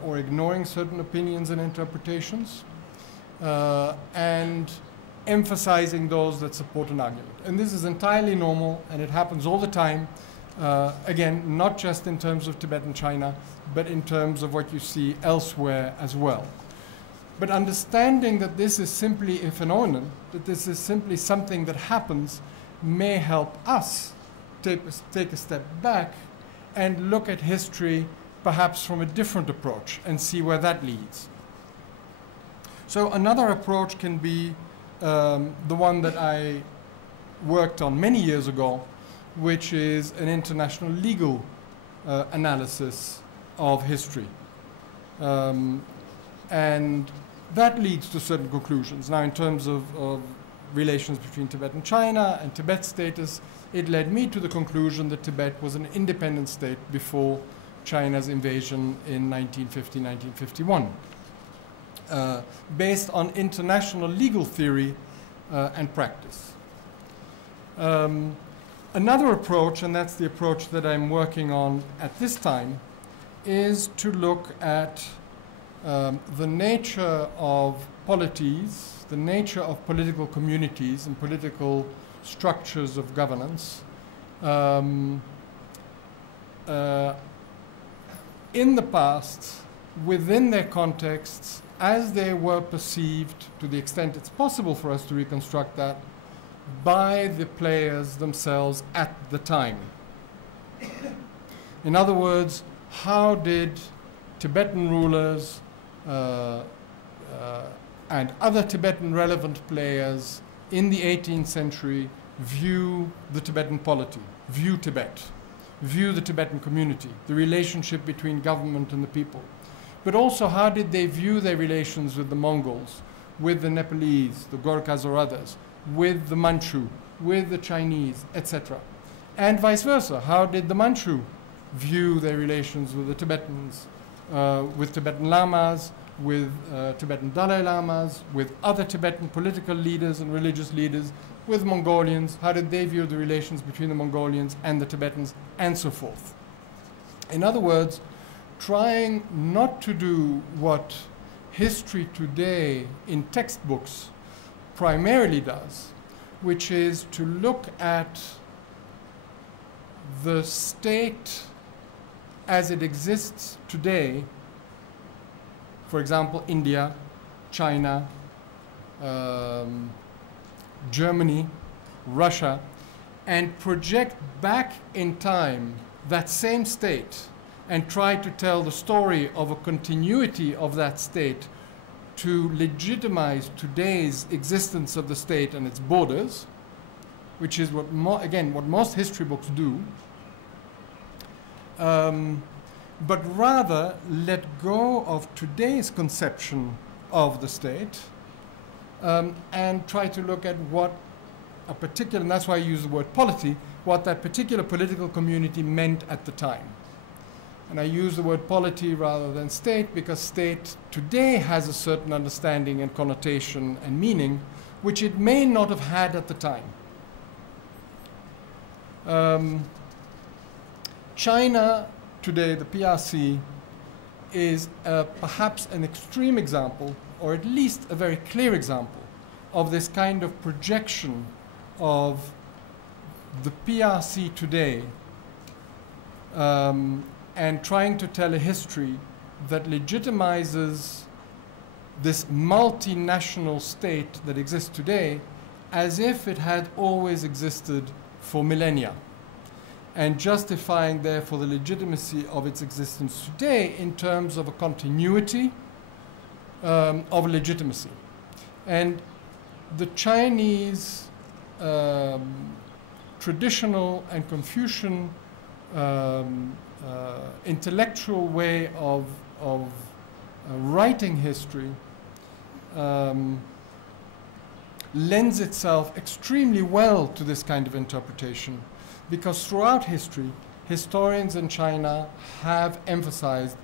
or ignoring certain opinions and interpretations, and emphasizing those that support an argument. And this is entirely normal, and it happens all the time. Again, not just in terms of Tibet and China, but in terms of what you see elsewhere as well. But understanding that this is simply a phenomenon, that this is simply something that happens, may help us take a step back and look at history perhaps from a different approach and see where that leads. So another approach can be the one that I worked on many years ago, which is an international legal analysis of history. And that leads to certain conclusions. Now, in terms of relations between Tibet and China and Tibet's status, it led me to the conclusion that Tibet was an independent state before China's invasion in 1950, 1951, based on international legal theory and practice. Another approach, and that's the approach that I'm working on at this time, is to look at the nature of polities, the nature of political communities and political structures of governance in the past, within their contexts, as they were perceived, to the extent it's possible for us to reconstruct that, by the players themselves at the time. In other words, how did Tibetan rulers and other Tibetan relevant players in the 18th century view the Tibetan polity, view Tibet, view the Tibetan community, the relationship between government and the people? But also, how did they view their relations with the Mongols, with the Nepalese, the Gorkhas or others, with the Manchu, with the Chinese, etc.? And vice versa, how did the Manchu view their relations with the Tibetans, with Tibetan lamas, with Tibetan Dalai Lamas, with other Tibetan political leaders and religious leaders, with Mongolians? How did they view the relations between the Mongolians and the Tibetans, and so forth? In other words, trying not to do what history today in textbooks primarily does, which is to look at the state as it exists today. For example, India, China, Germany, Russia, and project back in time that same state and try to tell the story of a continuity of that state to legitimize today's existence of the state and its borders, which is what most history books do, but rather let go of today's conception of the state and try to look at what a particular, and that's why I use the word polity, what that particular political community meant at the time. And I use the word polity rather than state because state today has a certain understanding and connotation and meaning which it may not have had at the time. China today, the PRC, is perhaps an extreme example, or at least a very clear example, of this kind of projection of the PRC today and trying to tell a history that legitimizes this multinational state that exists today as if it had always existed for millennia, and justifying therefore the legitimacy of its existence today in terms of a continuity of legitimacy. And the Chinese traditional and Confucian intellectual way of writing history lends itself extremely well to this kind of interpretation, because throughout history, historians in China have emphasized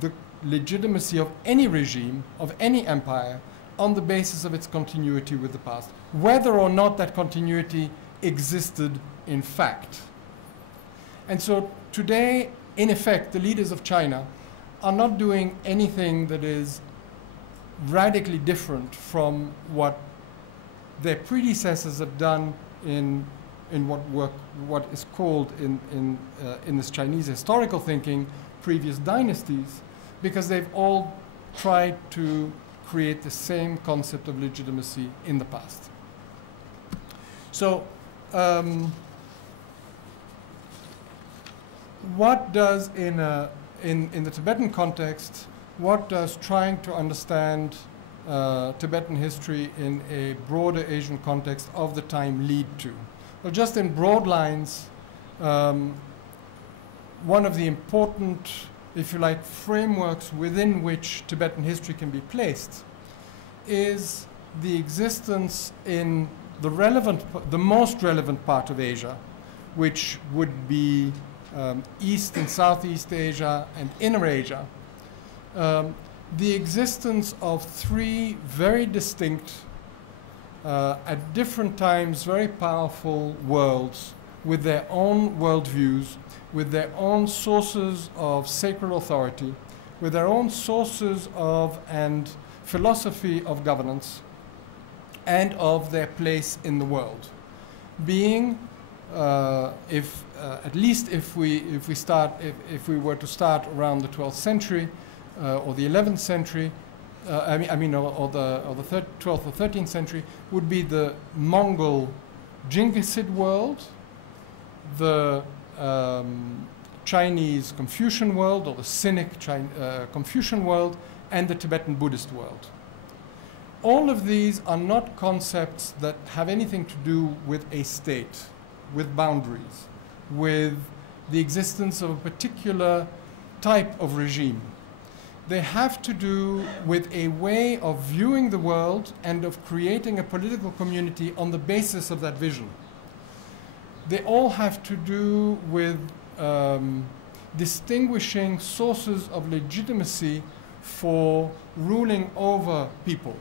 the legitimacy of any regime, of any empire, on the basis of its continuity with the past, whether or not that continuity existed in fact. And so today, in effect, the leaders of China are not doing anything that is radically different from what their predecessors have done in what is called in this Chinese historical thinking previous dynasties, because they've all tried to create the same concept of legitimacy in the past. So what does in the Tibetan context, what does trying to understand Tibetan history in a broader Asian context of the time lead to? Well, just in broad lines, one of the important, if you like, frameworks within which Tibetan history can be placed is the existence in the most relevant part of Asia, which would be East and Southeast Asia and Inner Asia, the existence of three very distinct, at different times very powerful worlds with their own worldviews, with their own sources of sacred authority, with their own sources of and philosophy of governance, and of their place in the world. Being, at least if we were to start around the 12th century or the 11th century, or the 12th or 13th century, would be the Mongol Jinggisid world, the Chinese Confucian world, or the Sinic Confucian world, and the Tibetan Buddhist world. All of these are not concepts that have anything to do with a state, with boundaries, with the existence of a particular type of regime. They have to do with a way of viewing the world and of creating a political community on the basis of that vision. They all have to do with distinguishing sources of legitimacy for ruling over people.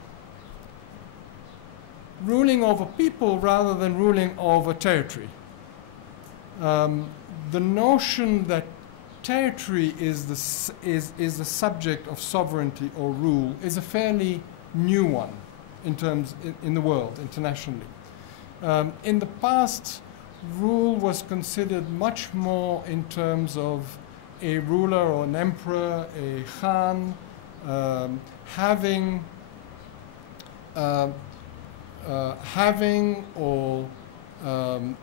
Ruling over people rather than ruling over territory. The notion that territory is the subject of sovereignty or rule is a fairly new one in the world, internationally. In the past, rule was considered much more in terms of a ruler or an emperor, a khan, having or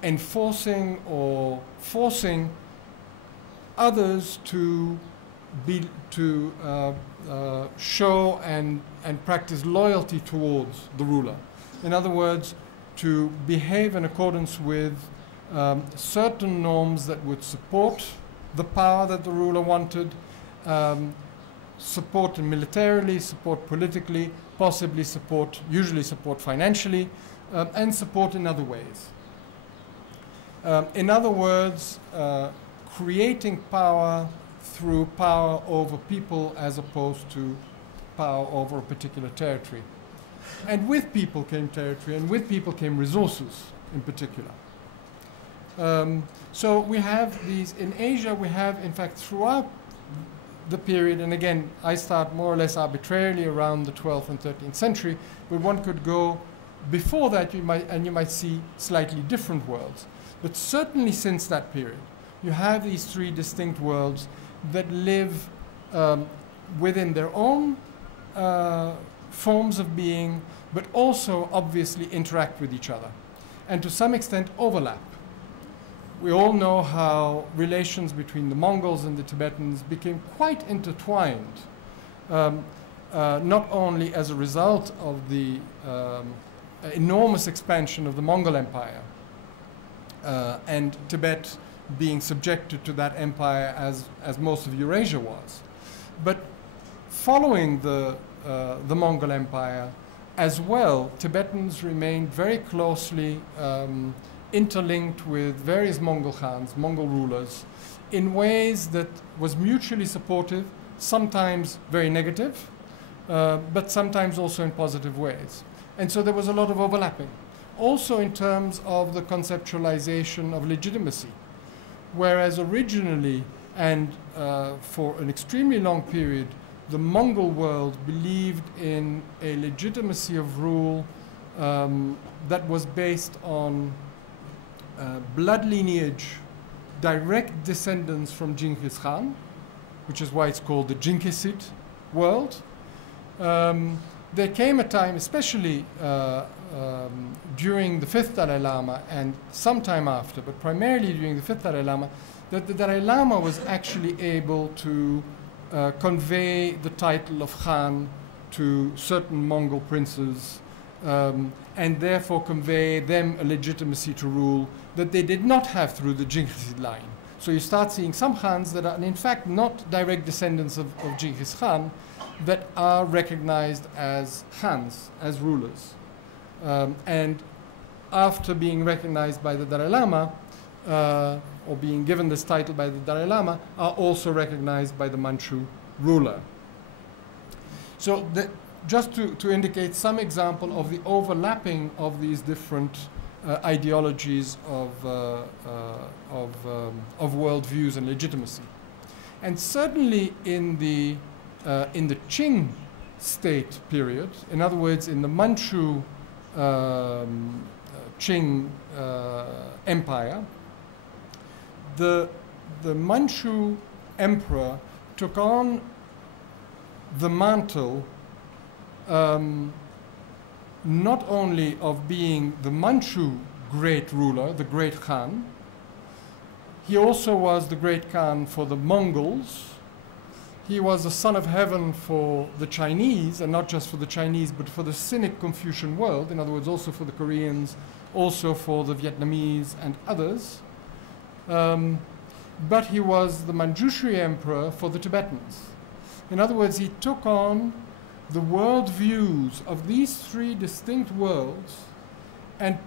enforcing or forcing others to show and practice loyalty towards the ruler. In other words, to behave in accordance with certain norms that would support the power that the ruler wanted, support militarily, support politically, possibly support, usually support financially, and support in other ways. In other words, creating power through power over people as opposed to power over a particular territory. And with people came territory, and with people came resources in particular. So we have these, in Asia we have in fact throughout the period, and again I start more or less arbitrarily around the 12th and 13th century, but one could go before that you might see slightly different worlds. But certainly since that period, you have these three distinct worlds that live within their own forms of being, but also obviously interact with each other, and to some extent overlap. We all know how relations between the Mongols and the Tibetans became quite intertwined, not only as a result of the enormous expansion of the Mongol Empire, and Tibet being subjected to that empire as most of Eurasia was, but following the Mongol Empire as well, Tibetans remained very closely interlinked with various Mongol Khans, Mongol rulers, in ways that was mutually supportive, sometimes very negative, but sometimes also in positive ways. And so there was a lot of overlapping. Also in terms of the conceptualization of legitimacy, whereas originally and for an extremely long period, the Mongol world believed in a legitimacy of rule that was based on blood lineage, direct descendants from Genghis Khan, which is why it's called the Jinghisid world. There came a time, especially during the fifth Dalai Lama and sometime after, but primarily during the fifth Dalai Lama, that the Dalai Lama was actually able to convey the title of Khan to certain Mongol princes, and therefore convey them a legitimacy to rule that they did not have through the Jinghisid line. So you start seeing some Khans that are in fact not direct descendants of Genghis Khan, that are recognized as Khans, as rulers. And after being recognized by the Dalai Lama, or being given this title by the Dalai Lama, are also recognized by the Manchu ruler. So just to indicate some example of the overlapping of these different ideologies of worldviews and legitimacy. And certainly in the Qing state period, in other words, in the Manchu Qing Empire, the Manchu emperor took on the mantle not only of being the Manchu great ruler, the great Khan, he also was the great Khan for the Mongols. He was the son of heaven for the Chinese, and not just for the Chinese, but for the Sinic Confucian world, in other words, also for the Koreans, also for the Vietnamese and others. But he was the Manjushri emperor for the Tibetans. In other words, he took on the world views of these three distinct worlds and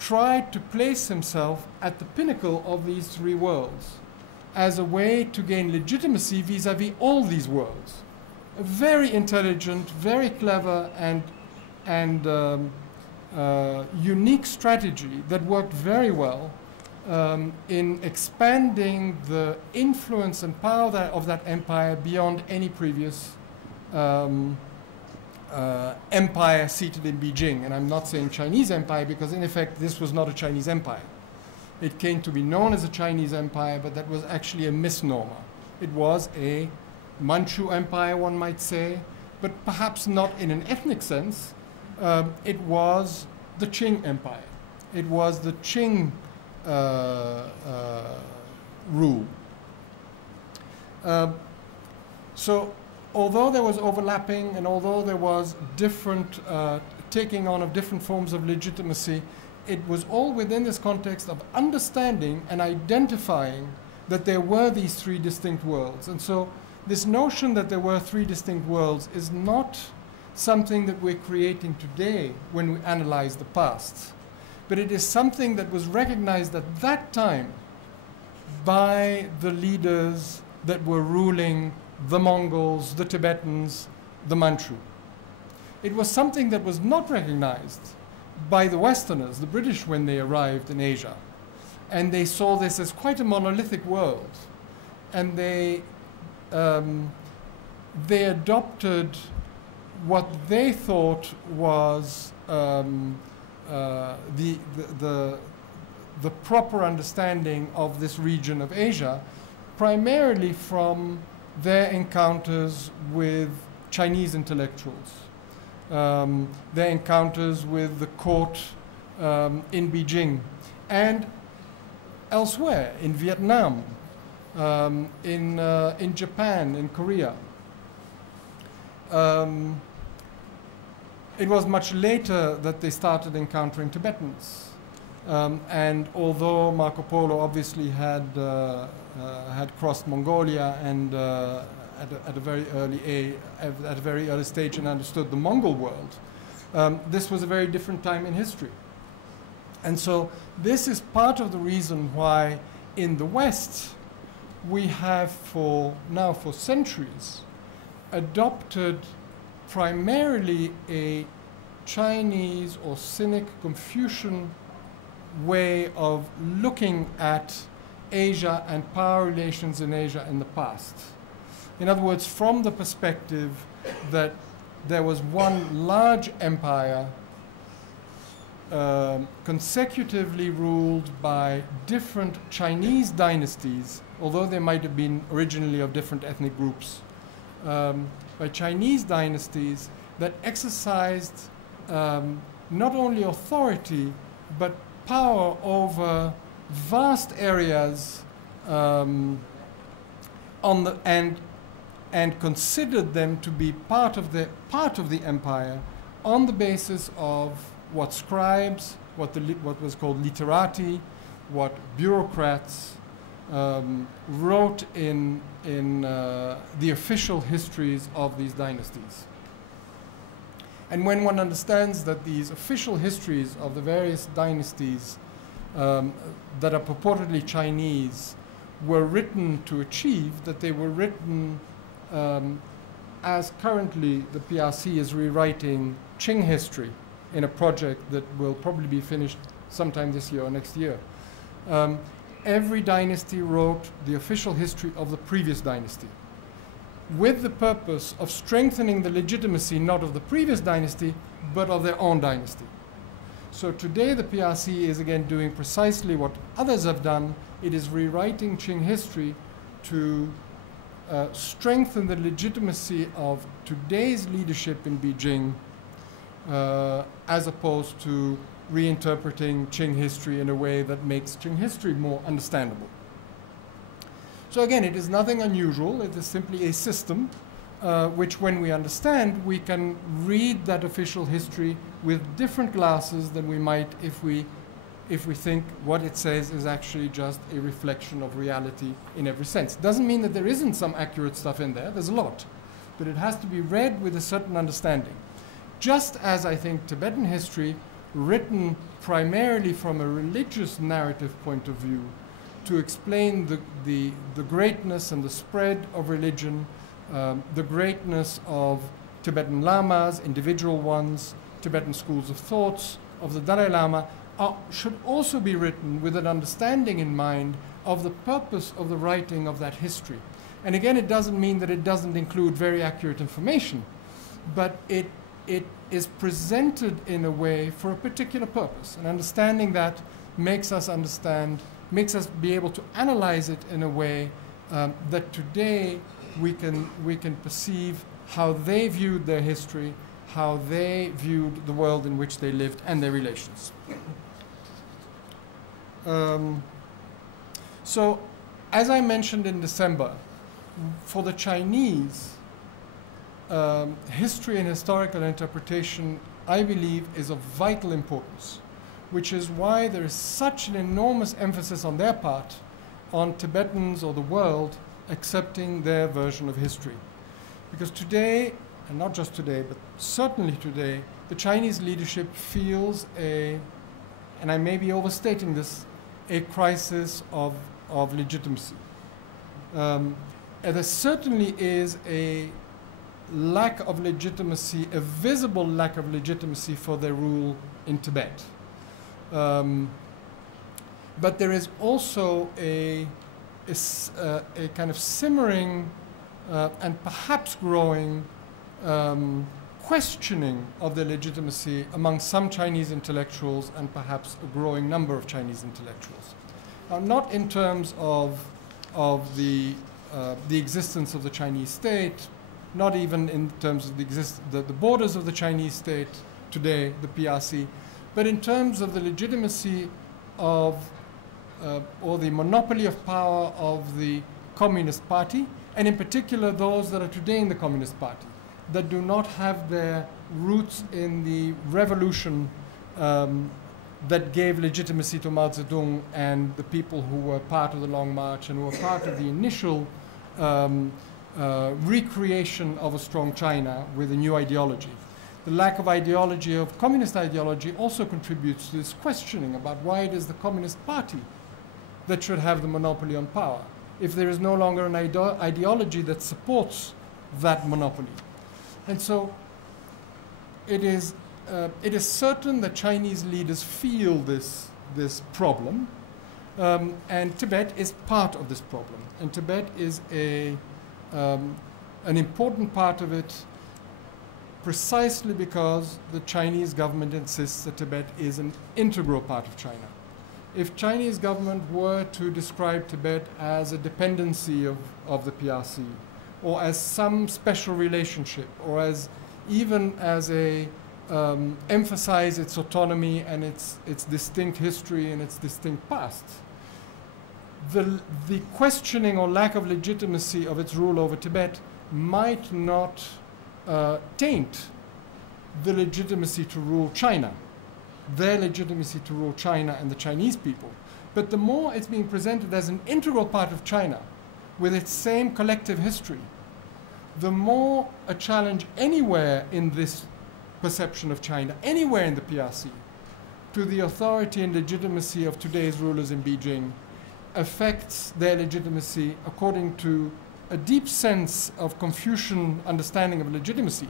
tried to place himself at the pinnacle of these three worlds as a way to gain legitimacy vis-à-vis all these worlds. A very intelligent, very clever, and unique strategy that worked very well in expanding the influence and power of that empire beyond any previous empire seated in Beijing. And I'm not saying Chinese empire, because in effect this was not a Chinese empire. It came to be known as a Chinese empire, but that was actually a misnomer. It was a Manchu empire, one might say, but perhaps not in an ethnic sense. It was the Qing empire. It was the Qing rule. So although there was overlapping and although there was different taking on of different forms of legitimacy, it was all within this context of understanding and identifying that there were these three distinct worlds. And so this notion that there were three distinct worlds is not something that we're creating today when we analyze the past, but it is something that was recognized at that time by the leaders that were ruling the Mongols, the Tibetans, the Manchu. It was something that was not recognized by the Westerners, the British, when they arrived in Asia. And they saw this as quite a monolithic world. And they adopted what they thought was the proper understanding of this region of Asia, primarily from their encounters with Chinese intellectuals, their encounters with the court in Beijing, and elsewhere, in Vietnam, in Japan, in Korea. It was much later that they started encountering Tibetans. And although Marco Polo obviously had crossed Mongolia and at a very early stage and understood the Mongol world, this was a very different time in history. And so this is part of the reason why in the West we have for centuries adopted primarily a Chinese or Sinic Confucian way of looking at Asia and power relations in Asia in the past. In other words, from the perspective that there was one large empire consecutively ruled by different Chinese dynasties, although they might have been originally of different ethnic groups, by Chinese dynasties that exercised not only authority but power over vast areas and considered them to be part of the empire on the basis of what scribes, what was called literati, what bureaucrats wrote in the official histories of these dynasties. And when one understands that these official histories of the various dynasties that are purportedly Chinese were written to achieve, that they were written as currently the PRC is rewriting Qing history in a project that will probably be finished sometime this year or next year. Every dynasty wrote the official history of the previous dynasty with the purpose of strengthening the legitimacy not of the previous dynasty, but of their own dynasty. So today the PRC is again doing precisely what others have done. It is rewriting Qing history to strengthen the legitimacy of today's leadership in Beijing as opposed to reinterpreting Qing history in a way that makes Qing history more understandable. So again, it is nothing unusual. It is simply a system which, when we understand, we can read that official history with different glasses than we might if we think what it says is actually just a reflection of reality in every sense. Doesn't mean that there isn't some accurate stuff in there. There's a lot. But it has to be read with a certain understanding. Just as I think Tibetan history, written primarily from a religious narrative point of view, to explain the greatness and the spread of religion, the greatness of Tibetan lamas, individual ones, Tibetan schools of thoughts, of the Dalai Lama, should also be written with an understanding in mind of the purpose of the writing of that history. And again, it doesn't mean that it doesn't include very accurate information, but it is presented in a way for a particular purpose. And understanding that makes us be able to analyze it in a way that today we can perceive how they viewed their history, how they viewed the world in which they lived, and their relations. So, as I mentioned in December, for the Chinese, history and historical interpretation, I believe, is of vital importance, which is why there is such an enormous emphasis on their part on Tibetans or the world accepting their version of history. Because today, and not just today, but certainly today, the Chinese leadership feels and I may be overstating this, a crisis of legitimacy. And there certainly is a lack of legitimacy, a visible lack of legitimacy for their rule in Tibet. But there is also a kind of simmering and perhaps growing questioning of the legitimacy among some Chinese intellectuals and perhaps a growing number of Chinese intellectuals. Now, not in terms of the existence of the Chinese state, not even in terms of the borders of the Chinese state today, the PRC, but in terms of the legitimacy of or the monopoly of power of the Communist Party, and in particular those that are today in the Communist Party, that do not have their roots in the revolution that gave legitimacy to Mao Zedong and the people who were part of the Long March and who were part of the initial recreation of a strong China with a new ideology. The lack of ideology, of communist ideology, also contributes to this questioning about why it is the Communist Party that should have the monopoly on power, if there is no longer an ideology that supports that monopoly. And so it is certain that Chinese leaders feel this problem, and Tibet is part of this problem. And Tibet is an important part of it, precisely because the Chinese government insists that Tibet is an integral part of China. If Chinese government were to describe Tibet as a dependency of the PRC, or as some special relationship, or as even as emphasize its autonomy and its distinct history and its distinct past, the questioning or lack of legitimacy of its rule over Tibet might not taint the legitimacy to rule China, their legitimacy to rule China and the Chinese people. But the more it's being presented as an integral part of China, with its same collective history, the more a challenge anywhere in this perception of China, anywhere in the PRC, to the authority and legitimacy of today's rulers in Beijing affects their legitimacy according to a deep sense of Confucian understanding of legitimacy,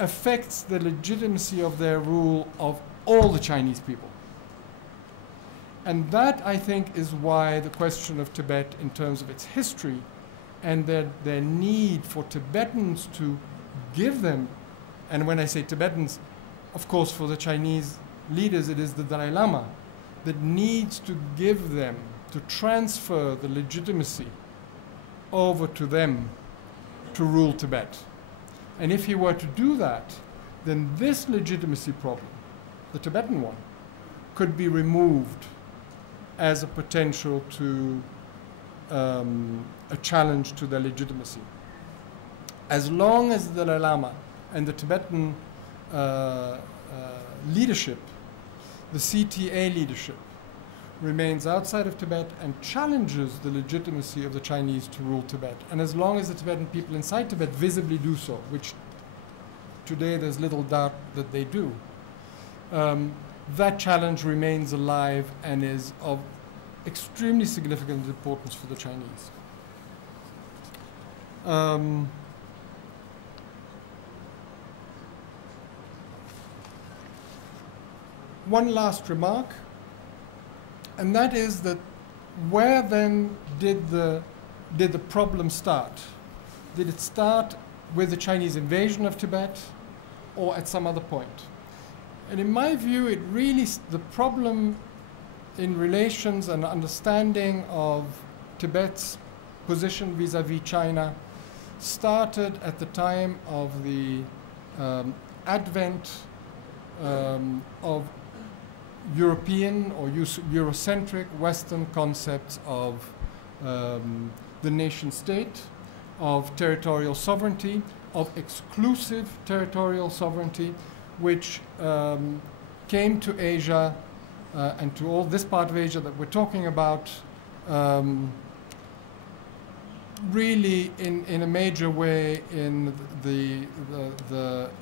affects the legitimacy of their rule of all the Chinese people. And that, I think, is why the question of Tibet in terms of its history and their need for Tibetans to give them, and when I say Tibetans, of course for the Chinese leaders it is the Dalai Lama that needs to give them, to transfer the legitimacy over to them to rule Tibet. And if he were to do that, then this legitimacy problem, the Tibetan one, could be removed as a potential to a challenge to their legitimacy. As long as the Dalai Lama and the Tibetan leadership, the CTA leadership, remains outside of Tibet and challenges the legitimacy of the Chinese to rule Tibet, and as long as the Tibetan people inside Tibet visibly do so, which today there's little doubt that they do, that challenge remains alive and is of extremely significant importance for the Chinese. One last remark, and that is that where then did the problem start? Did it start with the Chinese invasion of Tibet or at some other point? And in my view, it really, the problem in relations and understanding of Tibet's position vis-à-vis China started at the time of the advent of European or Eurocentric Western concepts of the nation state, of territorial sovereignty, of exclusive territorial sovereignty, which came to Asia and to all this part of Asia that we're talking about really in a major way in the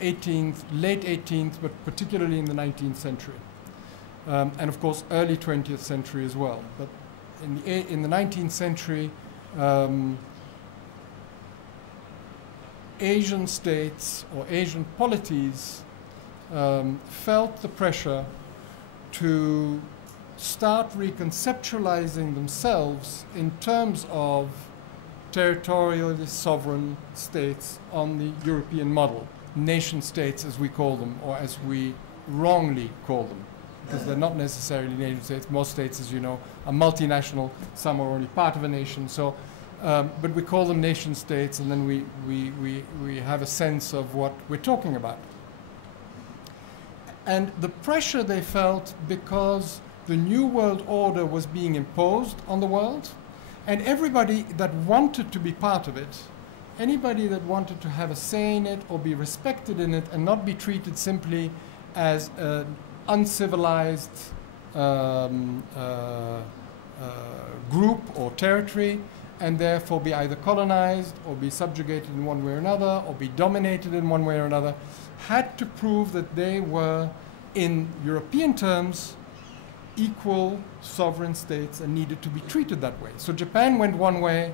18th, late 18th, but particularly in the 19th century. And of course early 20th century as well. But in the 19th century, Asian states or Asian polities felt the pressure to start reconceptualizing themselves in terms of territorially sovereign states on the European model, nation states as we call them, or as we wrongly call them, because they're not necessarily nation states. Most states, as you know, are multinational. Some are only part of a nation. So, but we call them nation states, and then we have a sense of what we're talking about. And the pressure they felt because the New World Order was being imposed on the world, and everybody that wanted to be part of it, anybody that wanted to have a say in it or be respected in it and not be treated simply as an uncivilized group or territory, and therefore be either colonized or be subjugated in one way or another or be dominated in one way or another, had to prove that they were, in European terms, equal sovereign states and needed to be treated that way. So Japan went one way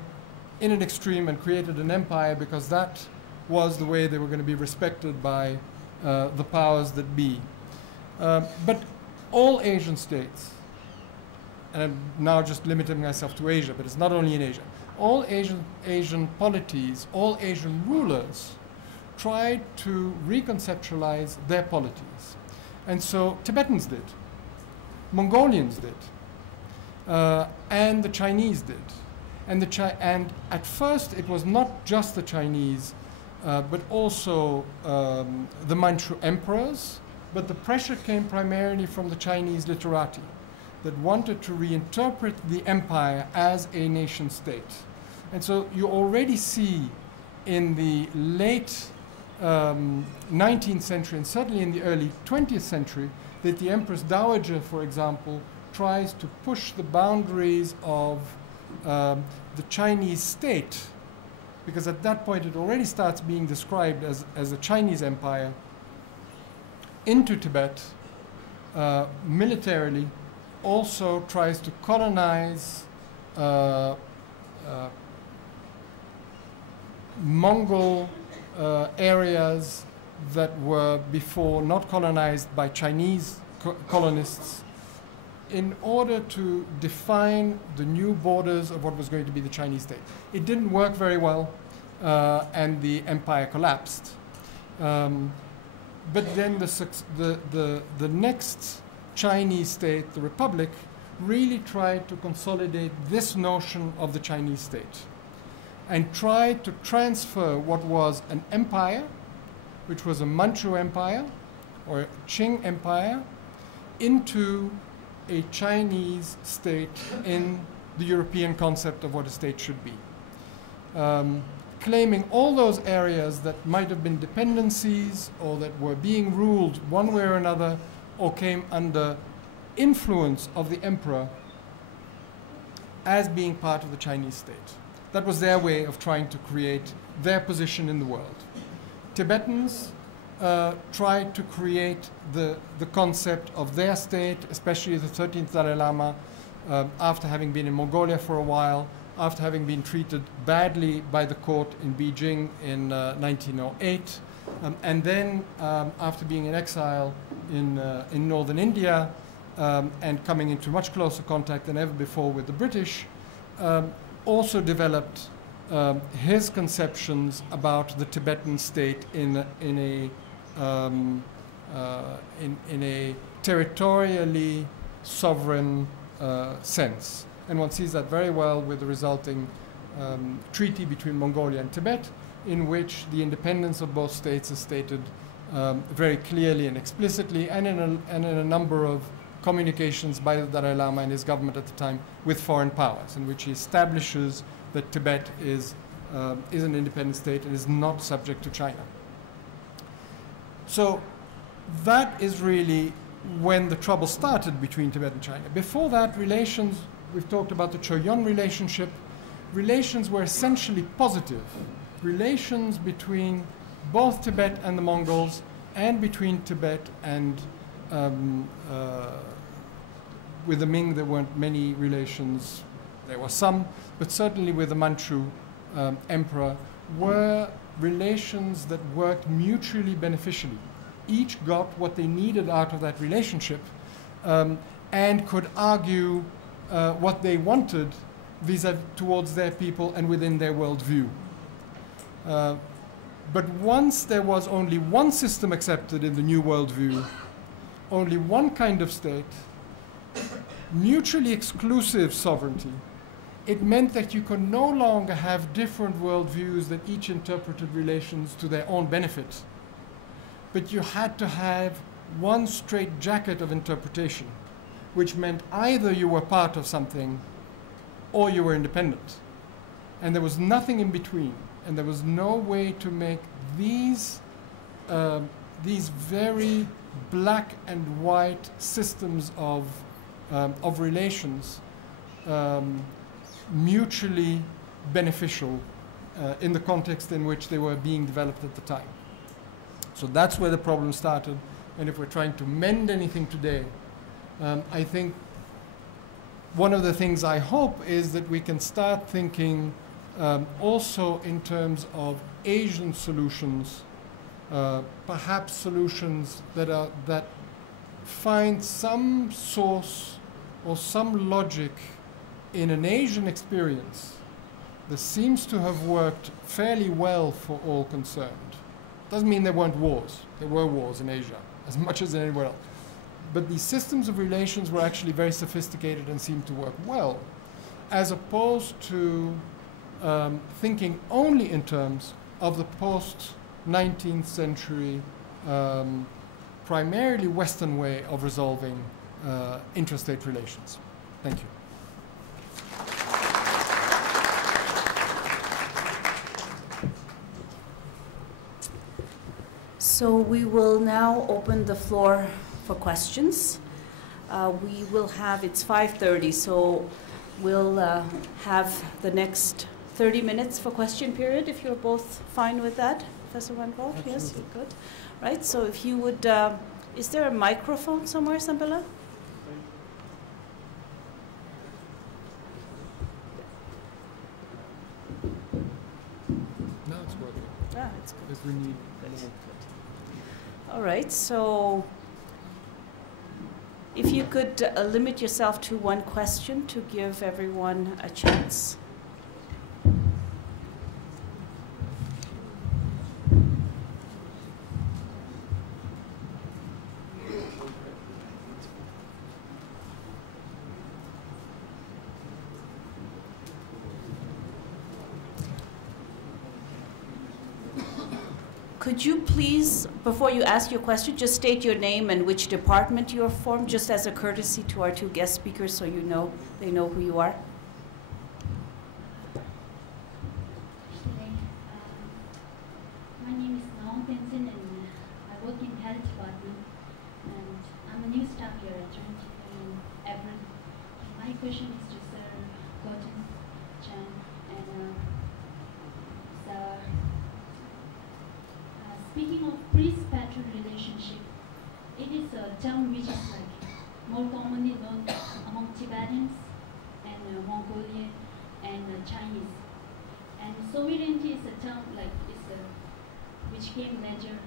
in an extreme and created an empire because that was the way they were going to be respected by the powers that be. But all Asian states, and I'm now just limiting myself to Asia, but it's not only in Asia, all Asian polities, all Asian rulers tried to reconceptualize their polities. And so Tibetans did. Mongolians did, and the Chinese did, and at first it was not just the Chinese, but also the Manchu emperors. But the pressure came primarily from the Chinese literati that wanted to reinterpret the empire as a nation state, and so you already see in the late 19th century and certainly in the early 20th century that the Empress Dowager, for example, tries to push the boundaries of the Chinese state, because at that point it already starts being described as a Chinese empire, into Tibet militarily, also tries to colonize Mongol areas that were before not colonized by Chinese colonists, in order to define the new borders of what was going to be the Chinese state. It didn't work very well, and the empire collapsed. But then the next Chinese state, the Republic, really tried to consolidate this notion of the Chinese state and tried to transfer what was an empire, which was a Manchu empire or Qing empire, into a Chinese state in the European concept of what a state should be. Claiming all those areas that might have been dependencies or that were being ruled one way or another or came under influence of the emperor as being part of the Chinese state. That was their way of trying to create their position in the world. Tibetans tried to create the concept of their state, especially the 13th Dalai Lama, after having been in Mongolia for a while, after having been treated badly by the court in Beijing in 1908, and then after being in exile in northern India and coming into much closer contact than ever before with the British, also developed his conceptions about the Tibetan state in a territorially sovereign sense. And one sees that very well with the resulting treaty between Mongolia and Tibet, in which the independence of both states is stated very clearly and explicitly, and in a number of communications by the Dalai Lama and his government at the time with foreign powers, in which he establishes that Tibet is an independent state and is not subject to China. So that is really when the trouble started between Tibet and China. Before that, relations, we've talked about the Choyun relationship, relations were essentially positive. Relations between both Tibet and the Mongols and between Tibet and with the Ming there weren't many relations. There were some, but certainly with the Manchu emperor were relations that worked mutually beneficially. Each got what they needed out of that relationship and could argue what they wanted vis-a-vis towards their people and within their worldview. But once there was only one system accepted in the new worldview, only one kind of state, mutually exclusive sovereignty, it meant that you could no longer have different worldviews that each interpreted relations to their own benefit. But you had to have one straitjacket of interpretation, which meant either you were part of something or you were independent. And there was nothing in between. And there was no way to make these very black and white systems of relations mutually beneficial in the context in which they were being developed at the time. So that's where the problem started. And if we're trying to mend anything today, I think one of the things I hope is that we can start thinking also in terms of Asian solutions, perhaps solutions that find some source or some logic in an Asian experience that seems to have worked fairly well for all concerned. Doesn't mean there weren't wars. There were wars in Asia, as much as anywhere else. But these systems of relations were actually very sophisticated and seemed to work well, as opposed to thinking only in terms of the post-19th century, primarily Western way of resolving interstate relations. Thank you. So we will now open the floor for questions. We will have, it's 5:30, so we'll have the next 30 minutes for question period, if you're both fine with that. Professor Van Walt, yes, you're good. Right, so if you would, is there a microphone somewhere, Sambala? No, it's working. Ah, it's good. Because we need All right, so if you could limit yourself to one question to give everyone a chance. Could you please, before you ask your question, just state your name and which department you're from, just as a courtesy to our two guest speakers so you know, they know who you are? My name is Princeton and I work in health department and I'm a new staff here at Trinity in April. My question is to Sir Gautam Chan and speaking of priest-patron relationship, it is a term which is like more commonly known among Tibetans and Mongolian and Chinese. And sovereignty is a term like which came later.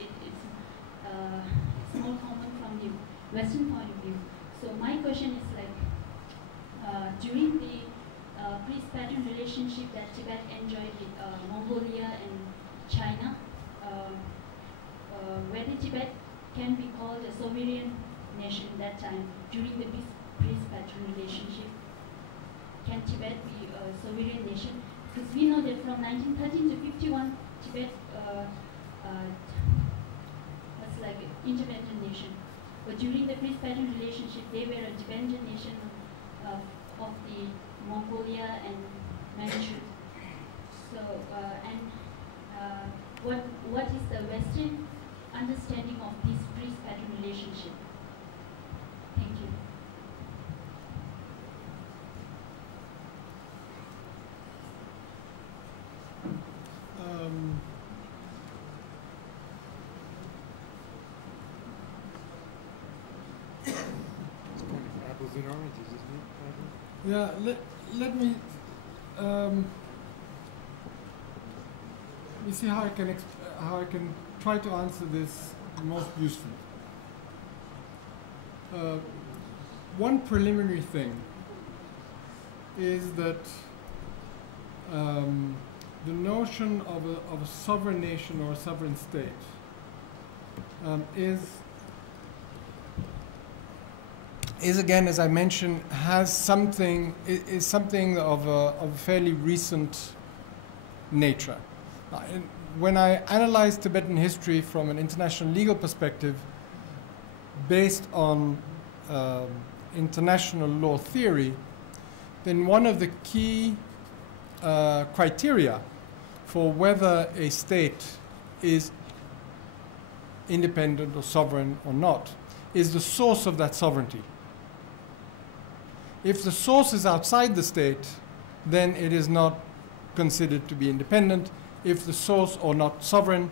It's more common from the Western point of view. So my question is like during the priest-patron relationship that Tibet enjoyed with Mongolia and China. Whether Tibet can be called a sovereign nation that time during the priest-patron relationship. Can Tibet be a sovereign nation? Because we know that from 1913 to 51, Tibet was like an independent nation. But during the priest-patron relationship, they were a dependent nation of the Mongolia and Manchu. So, what is the Western understanding of this priest-patron relationship? Thank you. Apples and oranges, isn't it? Yeah, let me see how I can try to answer this most usefully. One preliminary thing is that the notion of a sovereign nation or a sovereign state is again, as I mentioned, has something is something of a fairly recent nature. When I analyze Tibetan history from an international legal perspective, based on international law theory, then one of the key criteria for whether a state is independent or sovereign or not is the source of that sovereignty. If the source is outside the state, then it is not considered to be independent. If the source, or not sovereign,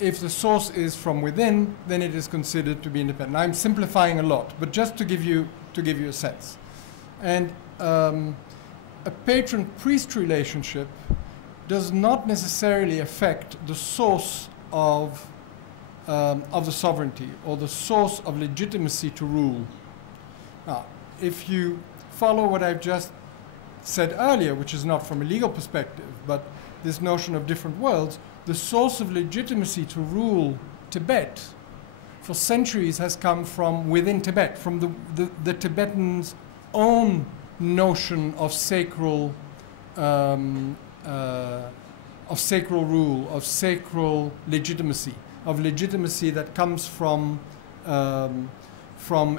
if the source is from within, then it is considered to be independent. I'm simplifying a lot, but just to give you a sense. And a patron-priest relationship does not necessarily affect the source of the sovereignty or the source of legitimacy to rule. Now, if you follow what I've just said earlier, which is not from a legal perspective, but this notion of different worlds, the source of legitimacy to rule Tibet for centuries has come from within Tibet, from the Tibetans' own notion of sacral rule, of sacral legitimacy, of legitimacy that comes from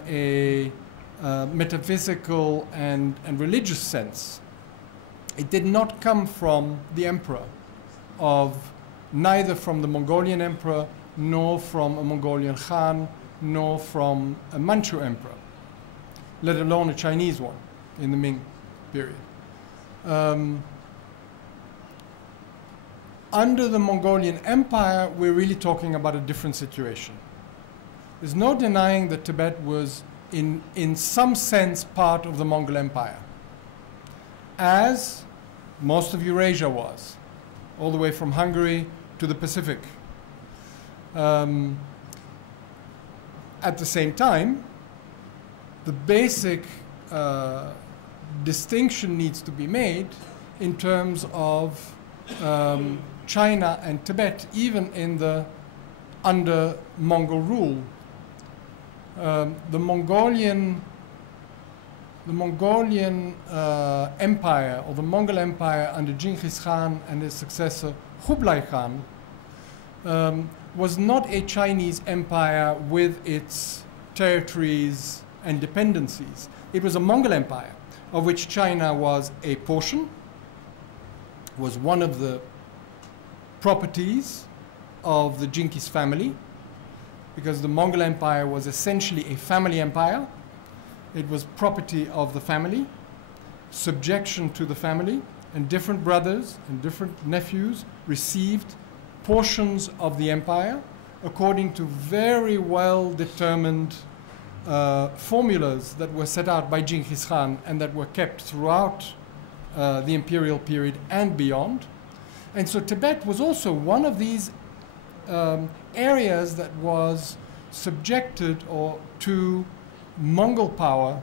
a metaphysical and religious sense. It did not come from the emperor, neither from the Mongolian emperor, nor from a Mongolian Khan, nor from a Manchu emperor, let alone a Chinese one in the Ming period. Under the Mongolian Empire, we're really talking about a different situation. There's no denying that Tibet was in some sense part of the Mongol Empire, as most of Eurasia was, all the way from Hungary to the Pacific. At the same time, the basic distinction needs to be made in terms of China and Tibet, even under Mongol rule. The Mongolian Empire, or the Mongol Empire under Genghis Khan and his successor Kublai Khan, was not a Chinese empire with its territories and dependencies. It was a Mongol Empire, of which China was a portion, was one of the properties of the Genghis family, because the Mongol Empire was essentially a family empire. It was property of the family, subjection to the family, and different brothers and different nephews received portions of the empire according to very well determined formulas that were set out by Genghis Khan and that were kept throughout the imperial period and beyond. And so Tibet was also one of these areas that was subjected to Mongol power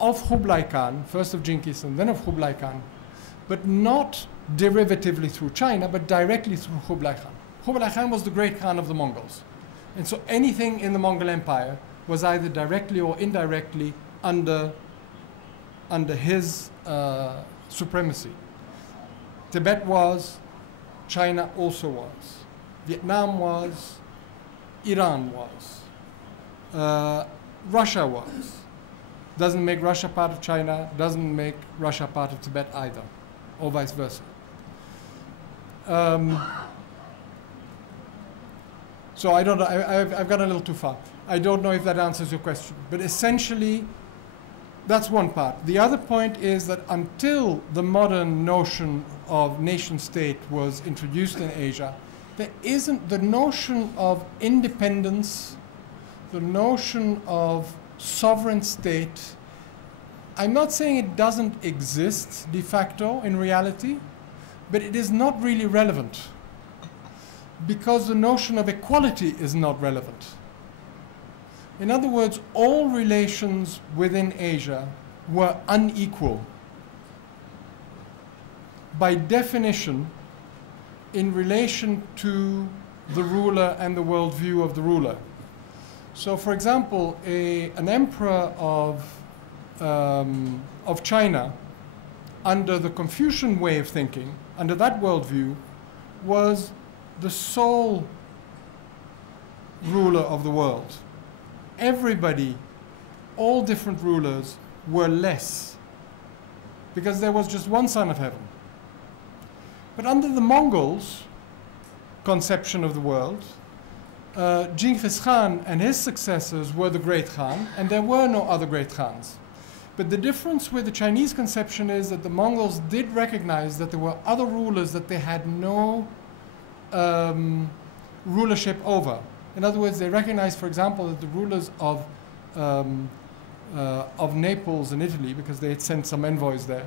of Kublai Khan, first of Genghis and then of Kublai Khan, but not derivatively through China, but directly through Kublai Khan. Kublai Khan was the great Khan of the Mongols. And so anything in the Mongol Empire was either directly or indirectly under his supremacy. Tibet was, China also was, Vietnam was, Iran was, Russia was. Doesn't make Russia part of China, doesn't make Russia part of Tibet either. or vice versa. So I don't know, I've gone a little too far. I don't know if that answers your question, but essentially that's one part. The other point is that until the modern notion of nation state was introduced in Asia, there isn't the notion of independence, the notion of sovereign state. I'm not saying it doesn't exist de facto in reality, but it is not really relevant because the notion of equality is not relevant. In other words, all relations within Asia were unequal by definition in relation to the ruler and the worldview of the ruler. So, for example, an emperor of China, under the Confucian way of thinking, under that worldview, was the sole ruler of the world. Everybody, all different rulers, were less because there was just one son of heaven. But under the Mongols' conception of the world, Genghis Khan and his successors were the great Khan, and there were no other great Khans. But the difference with the Chinese conception is that the Mongols did recognize that there were other rulers that they had no rulership over. In other words, they recognized, for example, that the rulers of Naples in Italy, because they had sent some envoys there,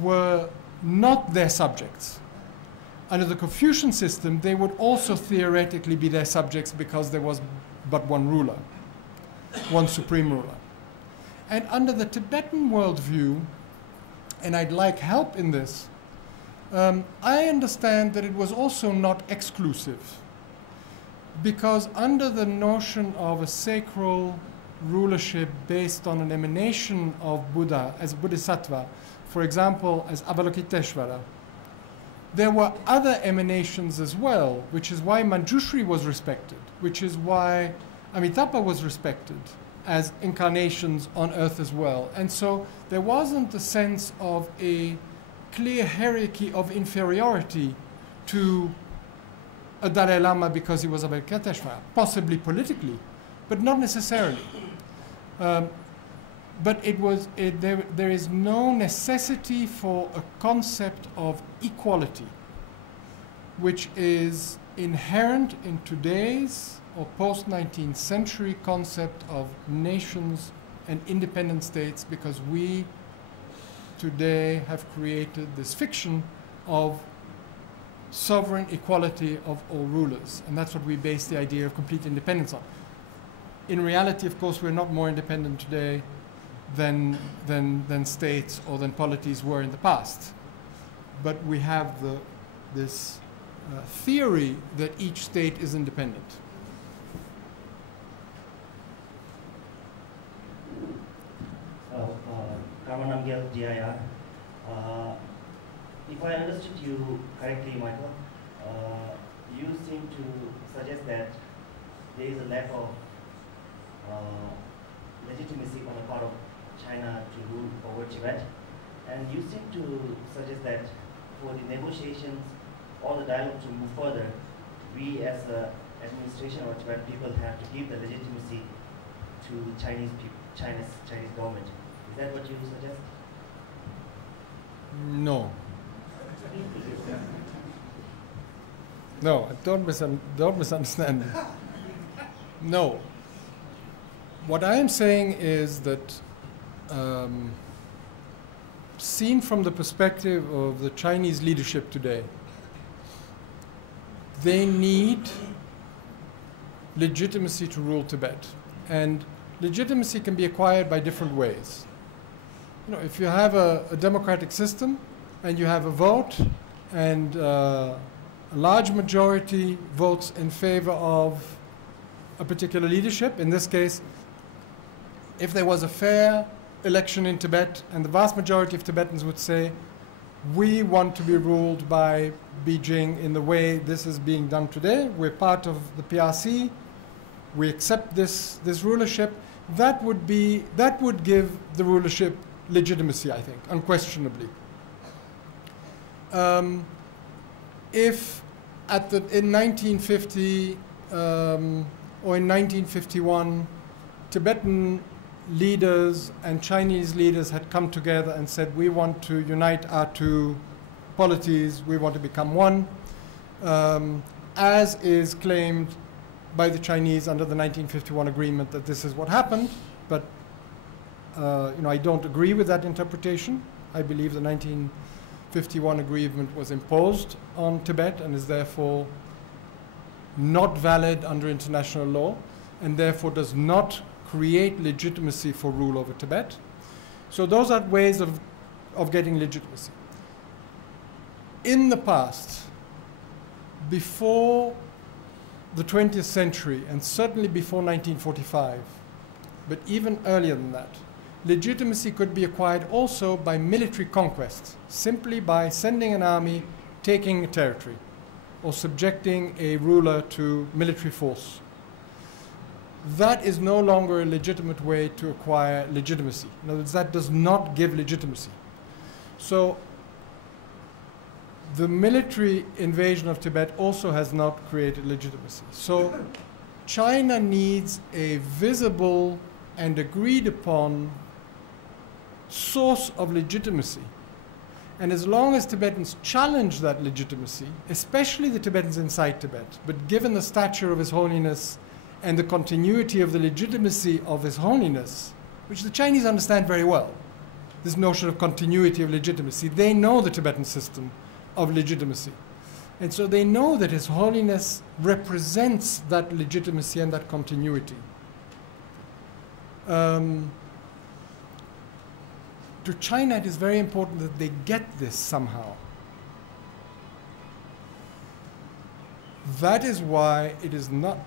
were not their subjects. Under the Confucian system, they would also theoretically be their subjects because there was but one ruler, one supreme ruler. And under the Tibetan worldview, and I'd like help in this, I understand that it was also not exclusive, because under the notion of a sacral rulership based on an emanation of Buddha as Bodhisattva, for example, as Avalokiteshvara, there were other emanations as well, which is why Manjushri was respected, which is why Amitabha was respected as incarnations on earth as well. And so there wasn't a sense of a clear hierarchy of inferiority to a Dalai Lama because he was Avalokiteshvara, possibly politically, but not necessarily. But there is no necessity for a concept of equality, which is inherent in today's or post-19th century concept of nations and independent states, because we today have created this fiction of sovereign equality of all rulers. And that's what we base the idea of complete independence on. In reality, of course, we're not more independent today than states or than polities were in the past. But we have this theory that each state is independent. If I understood you correctly, Michael, you seem to suggest that there is a lack of legitimacy on the part of China to rule over Tibet, and you seem to suggest that for the negotiations or the dialogue to move further, we as the administration or Tibetan people have to give the legitimacy to Chinese people, Chinese government. Is that what you suggest? No. No, don't misunderstand me. No. What I am saying is that seen from the perspective of the Chinese leadership today, they need legitimacy to rule Tibet. And legitimacy can be acquired by different ways. You know, if you have a democratic system and you have a vote and a large majority votes in favor of a particular leadership, in this case, if there was a fair election in Tibet and the vast majority of Tibetans would say, we want to be ruled by Beijing in the way this is being done today, we're part of the PRC, we accept this rulership, that would give the rulership legitimacy, I think, unquestionably. If in 1950 or in 1951, Tibetan leaders and Chinese leaders had come together and said, we want to unite our two polities, we want to become one, as is claimed by the Chinese under the 1951 agreement that this is what happened, but I don't agree with that interpretation. I believe the 1951 agreement was imposed on Tibet and is therefore not valid under international law, and therefore does not create legitimacy for rule over Tibet. So those are ways of getting legitimacy. In the past, before the 20th century, and certainly before 1945, but even earlier than that, legitimacy could be acquired also by military conquest, simply by sending an army, taking a territory, or subjecting a ruler to military force. That is no longer a legitimate way to acquire legitimacy. In other words, that does not give legitimacy. So the military invasion of Tibet also has not created legitimacy. So China needs a visible and agreed upon source of legitimacy. And as long as Tibetans challenge that legitimacy, especially the Tibetans inside Tibet, but given the stature of His Holiness and the continuity of the legitimacy of His Holiness, which the Chinese understand very well, this notion of continuity of legitimacy, they know the Tibetan system of legitimacy. And so they know that His Holiness represents that legitimacy and that continuity. To China, it is very important that they get this somehow. That is why it is not,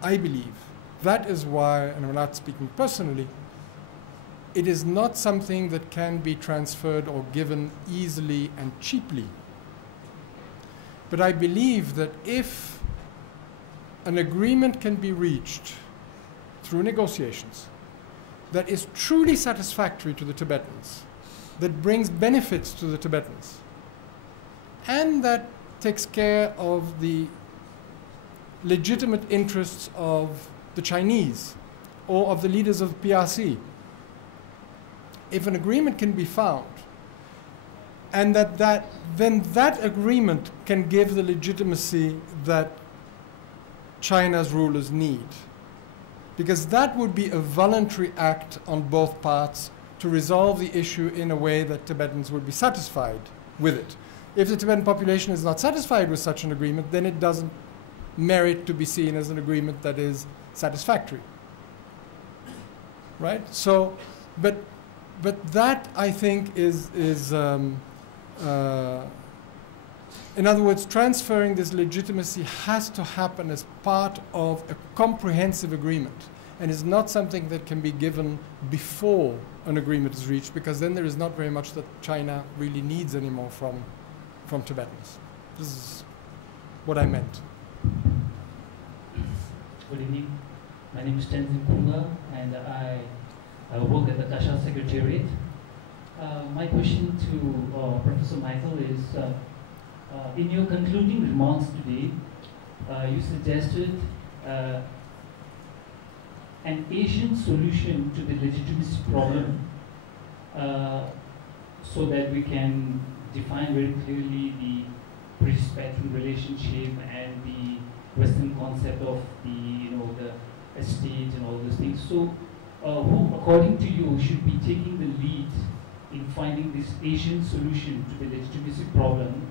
I believe, that is why, and I'm not speaking personally, it is not something that can be transferred or given easily and cheaply. But I believe that if an agreement can be reached through negotiations that is truly satisfactory to the Tibetans, that brings benefits to the Tibetans, and that takes care of the legitimate interests of the Chinese or of the leaders of the PRC, if an agreement can be found, and then that agreement can give the legitimacy that China's rulers need. Because that would be a voluntary act on both parts to resolve the issue in a way that Tibetans would be satisfied with it. If the Tibetan population is not satisfied with such an agreement, then it doesn't merit to be seen as an agreement that is satisfactory. Right? So, but that, I think, is in other words, transferring this legitimacy has to happen as part of a comprehensive agreement, and is not something that can be given before an agreement is reached, because then there is not very much that China really needs anymore from Tibetans. This is what I meant. Good evening. My name is Tenzin Kunga, and I work at the Kasha Secretariat. My question to Professor Michael is, in your concluding remarks today, you suggested an Asian solution to the legitimacy problem, so that we can define very clearly the British-Patron relationship and the Western concept of the estate and all those things. So, who, according to you, should be taking the lead in finding this Asian solution to the legitimacy problem?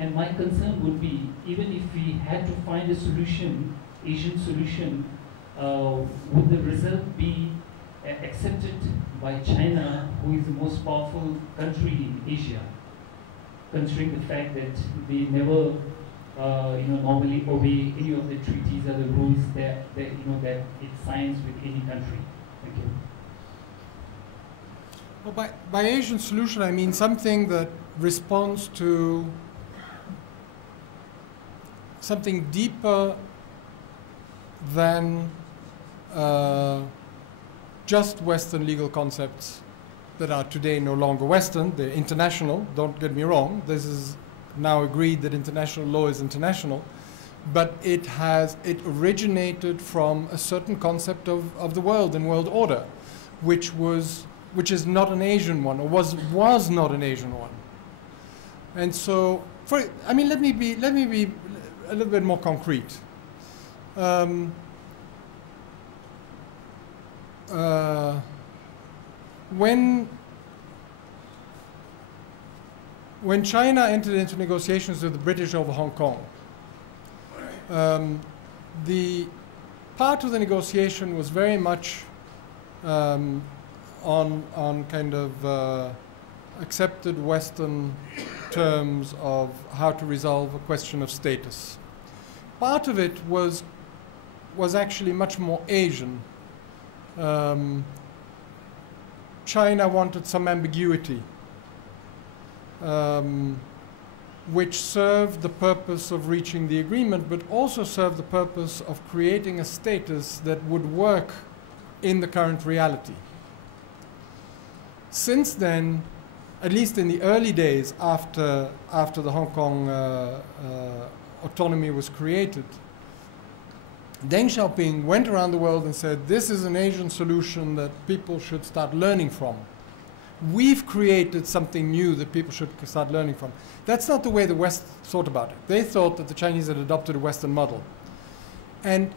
And my concern would be, even if we had to find a solution, Asian solution, would the result be accepted by China, who is the most powerful country in Asia, considering the fact that they never, normally obey any of the treaties or the rules that it signs with any country? Thank you. Well, by Asian solution, I mean something that responds to something deeper than just Western legal concepts that are today no longer Western. They're international, don't get me wrong. This is now agreed that international law is international. But it originated from a certain concept of the world and world order, which is not an Asian one, or was not an Asian one. And so, let me be a little bit more concrete. When China entered into negotiations with the British over Hong Kong, the part of the negotiation was very much on kind of accepted Western terms of how to resolve a question of status. Part of it was actually much more Asian. China wanted some ambiguity, which served the purpose of reaching the agreement, but also served the purpose of creating a status that would work in the current reality. Since then, at least in the early days after the Hong Kong autonomy was created, Deng Xiaoping went around the world and said, this is an Asian solution that people should start learning from. We've created something new that people should start learning from. That's not the way the West thought about it. They thought that the Chinese had adopted a Western model. And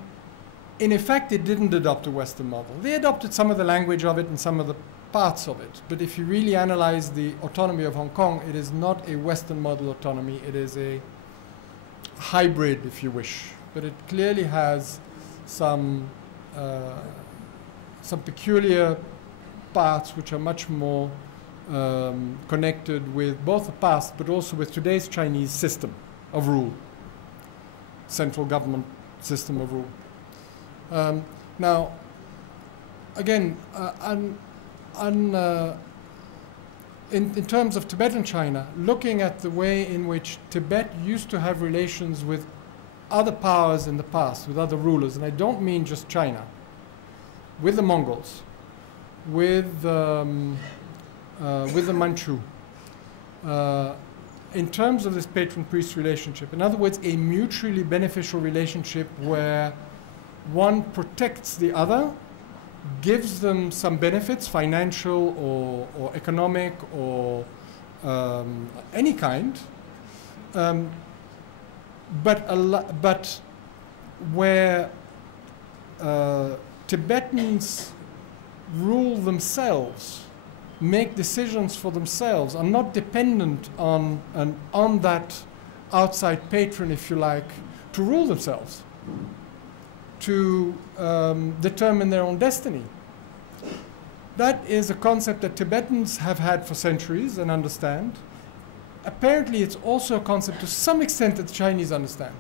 in effect, they didn't adopt a Western model. They adopted some of the language of it and some of the parts of it. But if you really analyze the autonomy of Hong Kong, it is not a Western model autonomy. It is a hybrid, if you wish. But it clearly has some peculiar parts which are much more connected with both the past but also with today's Chinese system of rule, central government system of rule. Now, again, in terms of Tibetan China, looking at the way in which Tibet used to have relations with other powers in the past, with other rulers, and I don't mean just China, with the Mongols, with the Manchu, in terms of this patron-priest relationship. In other words, a mutually beneficial relationship where one protects the other, gives them some benefits, financial or economic or any kind, but where Tibetans rule themselves, make decisions for themselves, are not dependent on that outside patron, if you like, to rule themselves, to determine their own destiny. That is a concept that Tibetans have had for centuries and understand. Apparently, it's also a concept to some extent that the Chinese understand,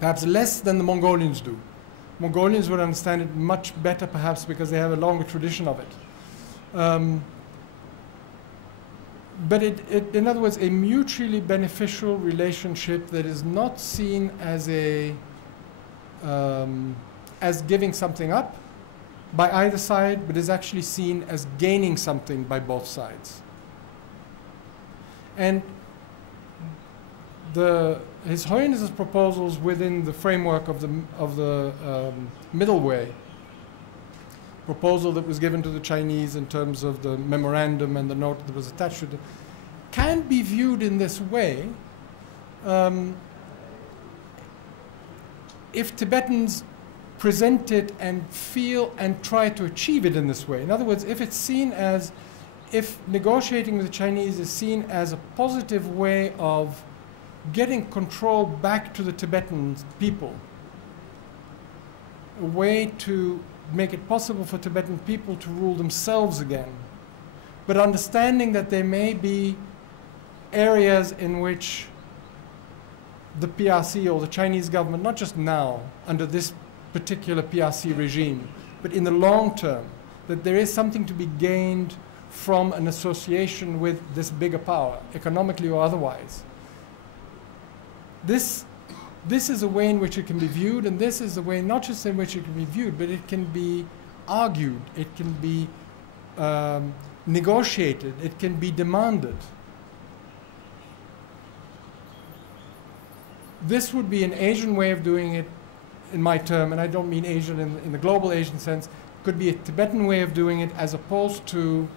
perhaps less than the Mongolians do. Mongolians would understand it much better, perhaps because they have a longer tradition of it. But in other words, a mutually beneficial relationship that is not seen as as giving something up by either side, but is actually seen as gaining something by both sides. And His Holiness's proposals within the framework of the Middle Way, proposal that was given to the Chinese in terms of the memorandum and the note that was attached to it, can be viewed in this way if Tibetans present it and feel and try to achieve it in this way. In other words, if it's seen as, if negotiating with the Chinese is seen as a positive way of getting control back to the Tibetan people, a way to make it possible for Tibetan people to rule themselves again, but understanding that there may be areas in which the PRC or the Chinese government, not just now under this particular PRC regime, but in the long term, that there is something to be gained from an association with this bigger power, economically or otherwise. This is a way in which it can be viewed, and this is a way not just in which it can be viewed, but it can be argued. It can be negotiated, it can be demanded. This would be an Asian way of doing it, in my term, and I don't mean Asian in the global Asian sense, could be a Tibetan way of doing it as opposed to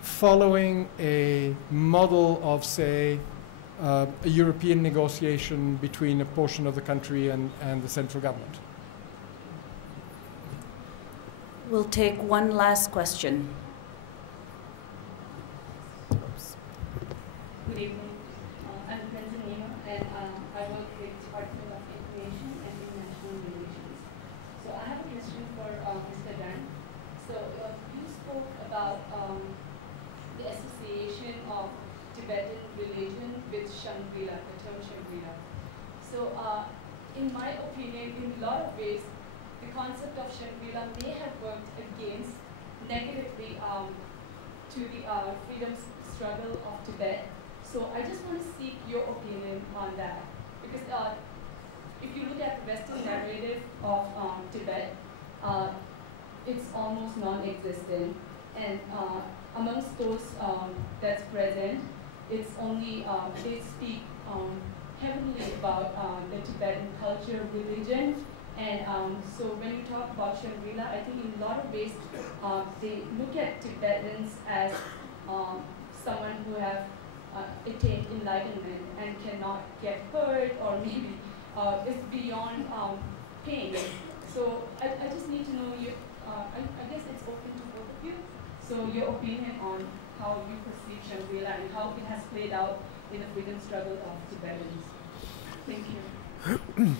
following a model of, say, a European negotiation between a portion of the country and the central government. We'll take one last question. Good evening. I'm Princeton, and I work with Department of Information and International Relations. So I have a question for Mr. Dunne. So you spoke about the association of Tibetan religion with Shangri-La, the term Shangri-La. So in my opinion, in a lot of ways, the concept of Shangri-La may have worked against negatively to the freedom struggle of Tibet. So I just want to seek your opinion on that. Because if you look at the Western narrative of Tibet, it's almost non-existent. And amongst those that's present, it's only, they speak heavily about the Tibetan culture, religion. And so when you talk about Shangri-La, I think in a lot of ways, they look at Tibetans as someone who have attained enlightenment and cannot get hurt, or maybe is beyond pain. So I just need to know, I guess it's open to both of you. So your opinion on how you perceive Shangri-La and how it has played out in the freedom struggle of Tibetans. Thank you.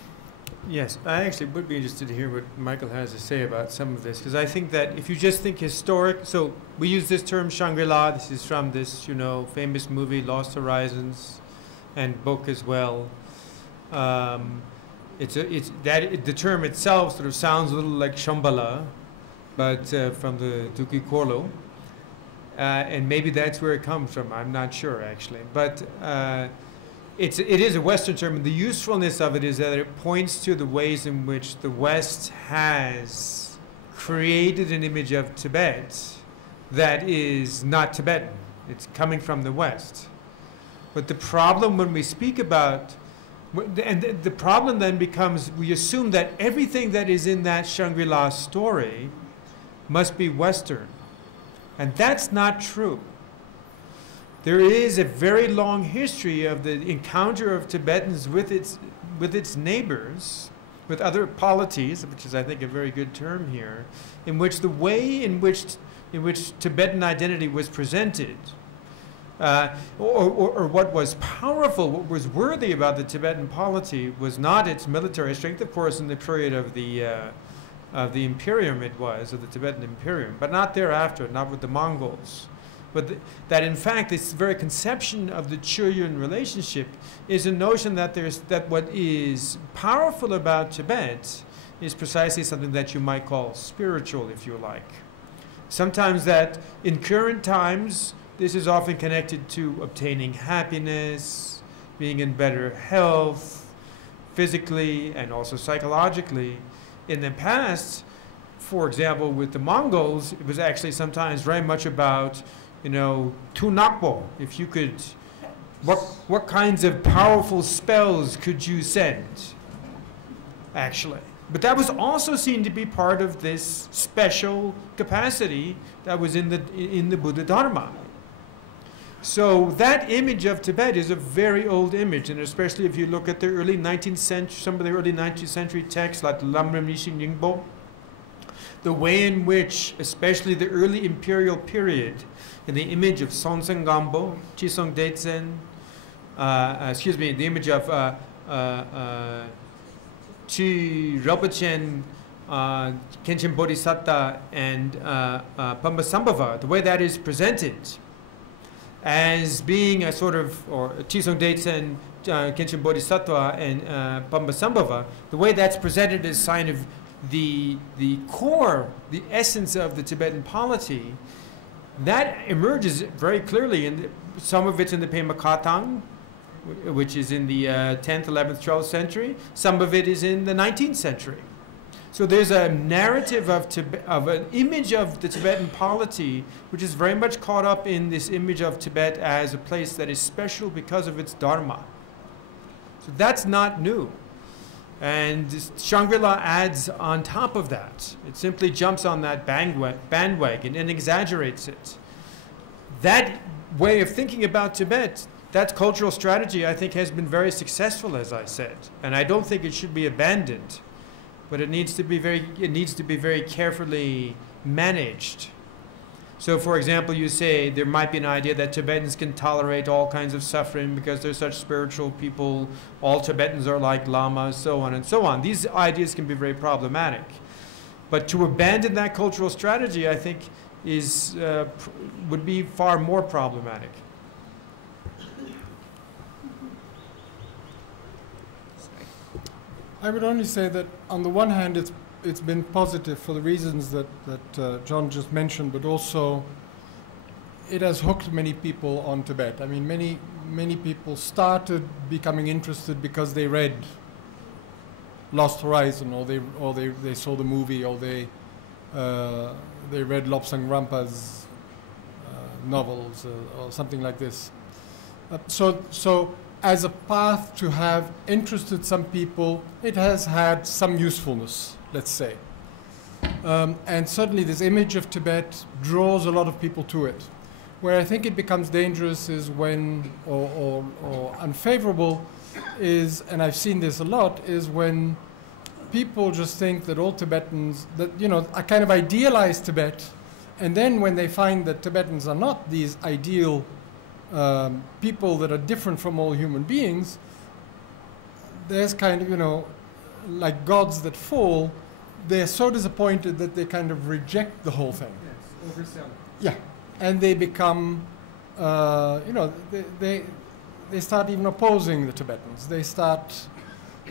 Yes, I actually would be interested to hear what Michael has to say about some of this, because I think that if you just think historic, so we use this term Shangri-La, this is from this, famous movie, Lost Horizons, and book as well. The term itself sort of sounds a little like Shambhala, but from the Duki Korlo, and maybe that's where it comes from. I'm not sure actually, but it is a Western term, and the usefulness of it is that it points to the ways in which the West has created an image of Tibet that is not Tibetan. It's coming from the West. But the problem when we speak about, and the problem then becomes, we assume that everything that is in that Shangri-La story must be Western. And that's not true. There is a very long history of the encounter of Tibetans with its neighbors, with other polities, which is, I think, a very good term here, in which the way in which Tibetan identity was presented, or what was powerful, what was worthy about the Tibetan polity was not its military strength, of course, in the period of the Imperium it was, of the Tibetan Imperium, but not thereafter, not with the Mongols. But that in fact, this very conception of the Churyun relationship is a notion that what is powerful about Tibet is precisely something that you might call spiritual, if you like. Sometimes that in current times, this is often connected to obtaining happiness, being in better health, physically and also psychologically. In the past, for example, with the Mongols, it was actually sometimes very much about tunakpo, if you could, what kinds of powerful spells could you send, actually. But that was also seen to be part of this special capacity that was in the Buddha Dharma. So that image of Tibet is a very old image, and especially if you look at the early 19th century, some of the early 19th century texts like the Lamrim Nishin Yingbo, the way in which, especially the early imperial period, in the image of Sonseng Gambo, Chisong Detsen, the image of Chi Rinpochen, Khenchen Bodhisattva, and Pambasambhava, the way that is presented as being a sort of, or Chisong Detsen, Khenchen Bodhisattva, and Pambasambhava, the way that's presented as sign of the core, the essence of the Tibetan polity, that emerges very clearly in some of it's in the Pema Katang, which is in the 10th, 11th, 12th century. Some of it is in the 19th century. So there's a narrative of an image of the Tibetan polity, which is very much caught up in this image of Tibet as a place that is special because of its dharma. So that's not new. And Shangri-La adds on top of that. It simply jumps on that bandwagon and exaggerates it. That way of thinking about Tibet, that cultural strategy, I think, has been very successful, as I said. And I don't think it should be abandoned. But it needs to be very carefully managed. So, for example, you say there might be an idea that Tibetans can tolerate all kinds of suffering because they're such spiritual people, all Tibetans are like lamas, so on and so on. These ideas can be very problematic. But to abandon that cultural strategy, I think, would be far more problematic. I would only say that on the one hand it's been positive for the reasons that John just mentioned, but also it has hooked many people on Tibet. I mean, many people started becoming interested because they read Lost Horizon, or they saw the movie, or they read Lobsang Rampa's novels, or something like this. So as a path to have interested some people, it has had some usefulness, let's say. And certainly this image of Tibet draws a lot of people to it. Where I think it becomes dangerous is when, or unfavorable is, and I've seen this a lot, is when people just think that all Tibetans, I kind of idealize Tibet, and then when they find that Tibetans are not these ideal people that are different from all human beings, there's kind of, like gods that fall, they're so disappointed that they kind of reject the whole thing. Yes, overselling. Yeah, and they become, they start even opposing the Tibetans. They start,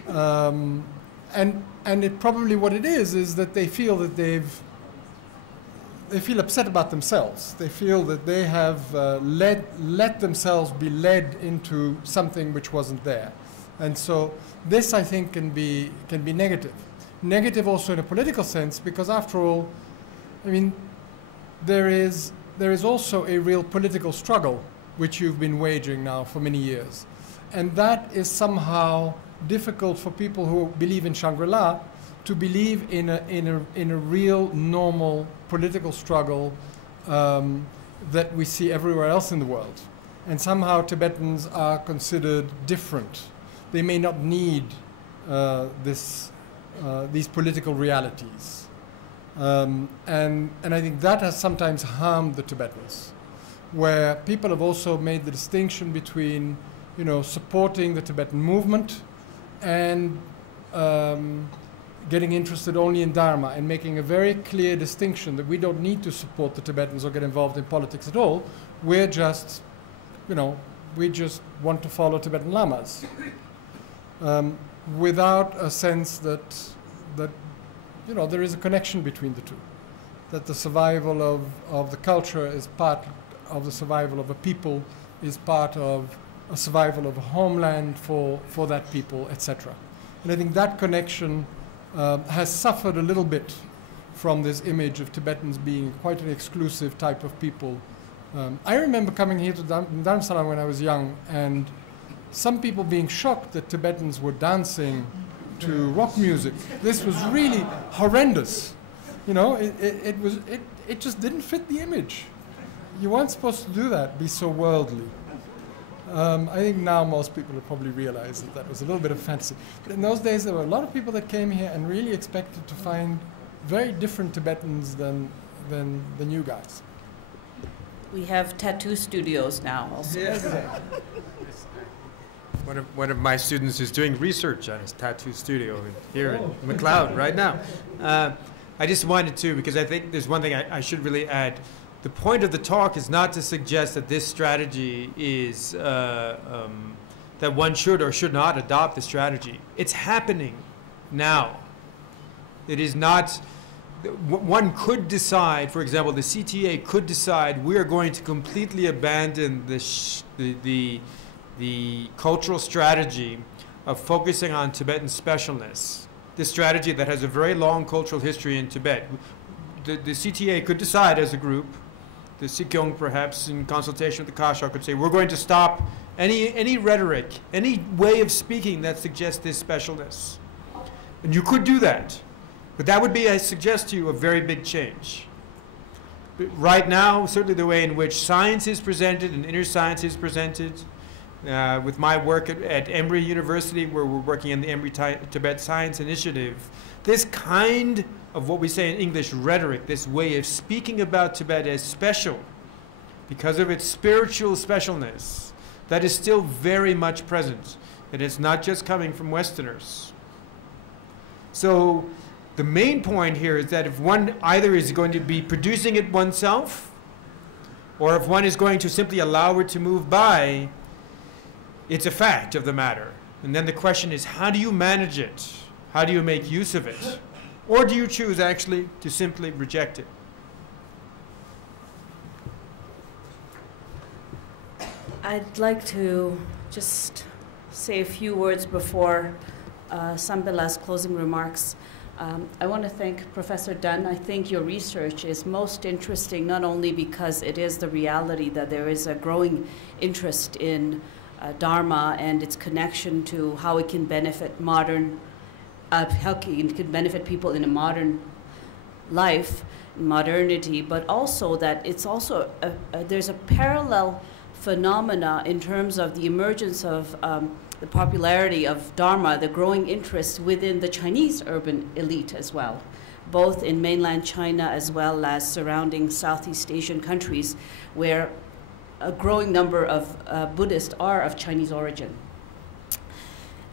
and it probably what it is that they feel that they feel upset about themselves. They feel that they have let themselves be led into something which wasn't there. And so this, I think, can be negative. Negative also in a political sense, because after all, I mean, there is also a real political struggle which you've been waging now for many years. And that is somehow difficult for people who believe in Shangri-La to believe in a real normal political struggle that we see everywhere else in the world. And somehow Tibetans are considered different. They may not need these political realities. And I think that has sometimes harmed the Tibetans, where people have also made the distinction between, supporting the Tibetan movement and getting interested only in Dharma, and making a very clear distinction that we don't need to support the Tibetans or get involved in politics at all. We're just, we just want to follow Tibetan lamas, without a sense that there is a connection between the two, that the survival of the culture is part of the survival of a people, is part of a survival of a homeland for that people, etc. And I think that connection has suffered a little bit from this image of Tibetans being quite an exclusive type of people. I remember coming here to Dharamsala when I was young, and some people being shocked that Tibetans were dancing to rock music. This was really horrendous. It just didn't fit the image. You weren't supposed to do that, be so worldly. I think now most people have probably realized that was a little bit of fantasy. But in those days, there were a lot of people that came here and really expected to find very different Tibetans than you guys. We have tattoo studios now also. Yes. One of my students is doing research on his tattoo studio here in McLeod right now. I just wanted to, because I think there's one thing I should really add. The point of the talk is not to suggest that this strategy is, that one should or should not adopt the strategy. It's happening now. It is not, one could decide, for example, the CTA could decide we are going to completely abandon the cultural strategy of focusing on Tibetan specialness this strategy that has a very long cultural history in Tibet. The CTA could decide as a group, the Sikyong perhaps in consultation with the Kashar could say, we're going to stop any rhetoric, any way of speaking that suggests this specialness. And you could do that. But that would be, I suggest to you, a very big change. But right now, certainly the way in which science is presented and inner science is presented, with my work at Emory University, where we're working on the Emory Tibet Science Initiative, this kind of what we say in English rhetoric, this way of speaking about Tibet as special, because of its spiritual specialness, that is still very much present. And it's not just coming from Westerners. So the main point here is that if one either is going to be producing it oneself, or if one is going to simply allow it to move by, it's a fact of the matter. And then the question is, how do you manage it? How do you make use of it? Or do you choose actually to simply reject it? I'd like to just say a few words before Sampela's closing remarks. I want to thank Professor Dunne. I think your research is most interesting, not only because it is the reality that there is a growing interest in Dharma and its connection to how it can benefit how it can benefit people in a modern life, modernity, but also that it's also there's a parallel phenomena in terms of the emergence of the popularity of Dharma, the growing interest within the Chinese urban elite as well, both in mainland China as well as surrounding Southeast Asian countries, where a growing number of Buddhists are of Chinese origin.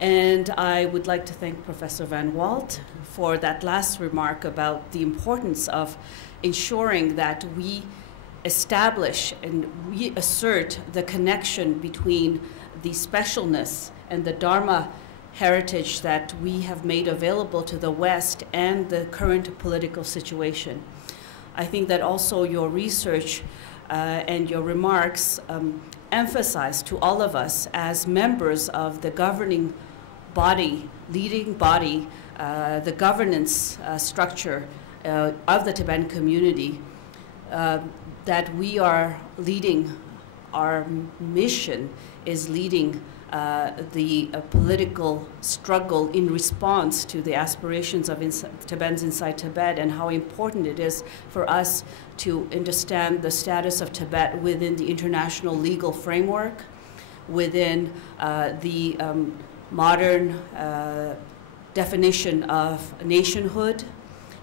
And I would like to thank Professor Van Walt for that last remark about the importance of ensuring that we establish and reassert the connection between the specialness and the Dharma heritage that we have made available to the West and the current political situation. I think that also your research and your remarks emphasize to all of us as members of the governing body, leading body, the governance structure of the Tibetan community, that we are leading, our mission is leading the political struggle in response to the aspirations of Tibetans inside Tibet, and how important it is for us to understand the status of Tibet within the international legal framework, within the modern definition of nationhood,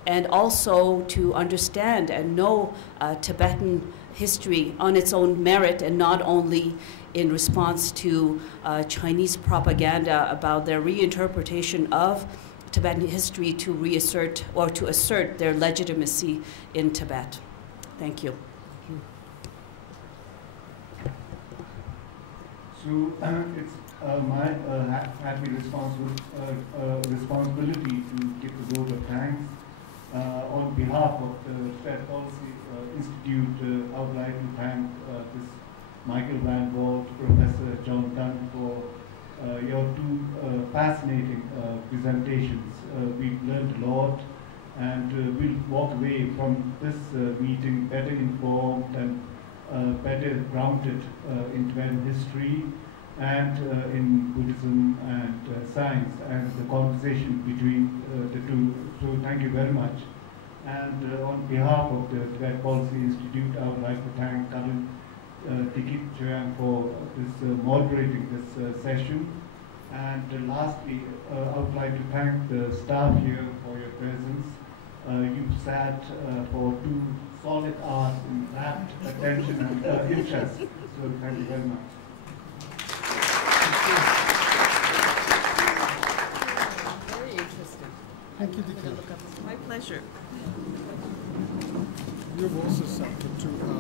and also to understand and know Tibetan history on its own merit, and not only in response to Chinese propaganda about their reinterpretation of Tibetan history to reassert or to assert their legitimacy in Tibet. Thank you. So it's my happy responsibility to give the vote of thanks on behalf of the Tibet Policy Institute. I would like to thank this Michael Van Walt, Professor John Dunne for your two fascinating presentations. We've learned a lot, and we'll walk away from this meeting better informed and better grounded in Tibetan history and in Buddhism and science, and the conversation between the two. So thank you very much. And on behalf of the Tibet Policy Institute, I would like to thank Karin Tikit Choyang for this moderating this session. And lastly, I would like to thank the staff here for your presence. You've sat for 2 solid hours in rapt attention and interest. So thank you very much. Very interesting. Thank you, Dikit. My pleasure. You've also sat for 2 hours.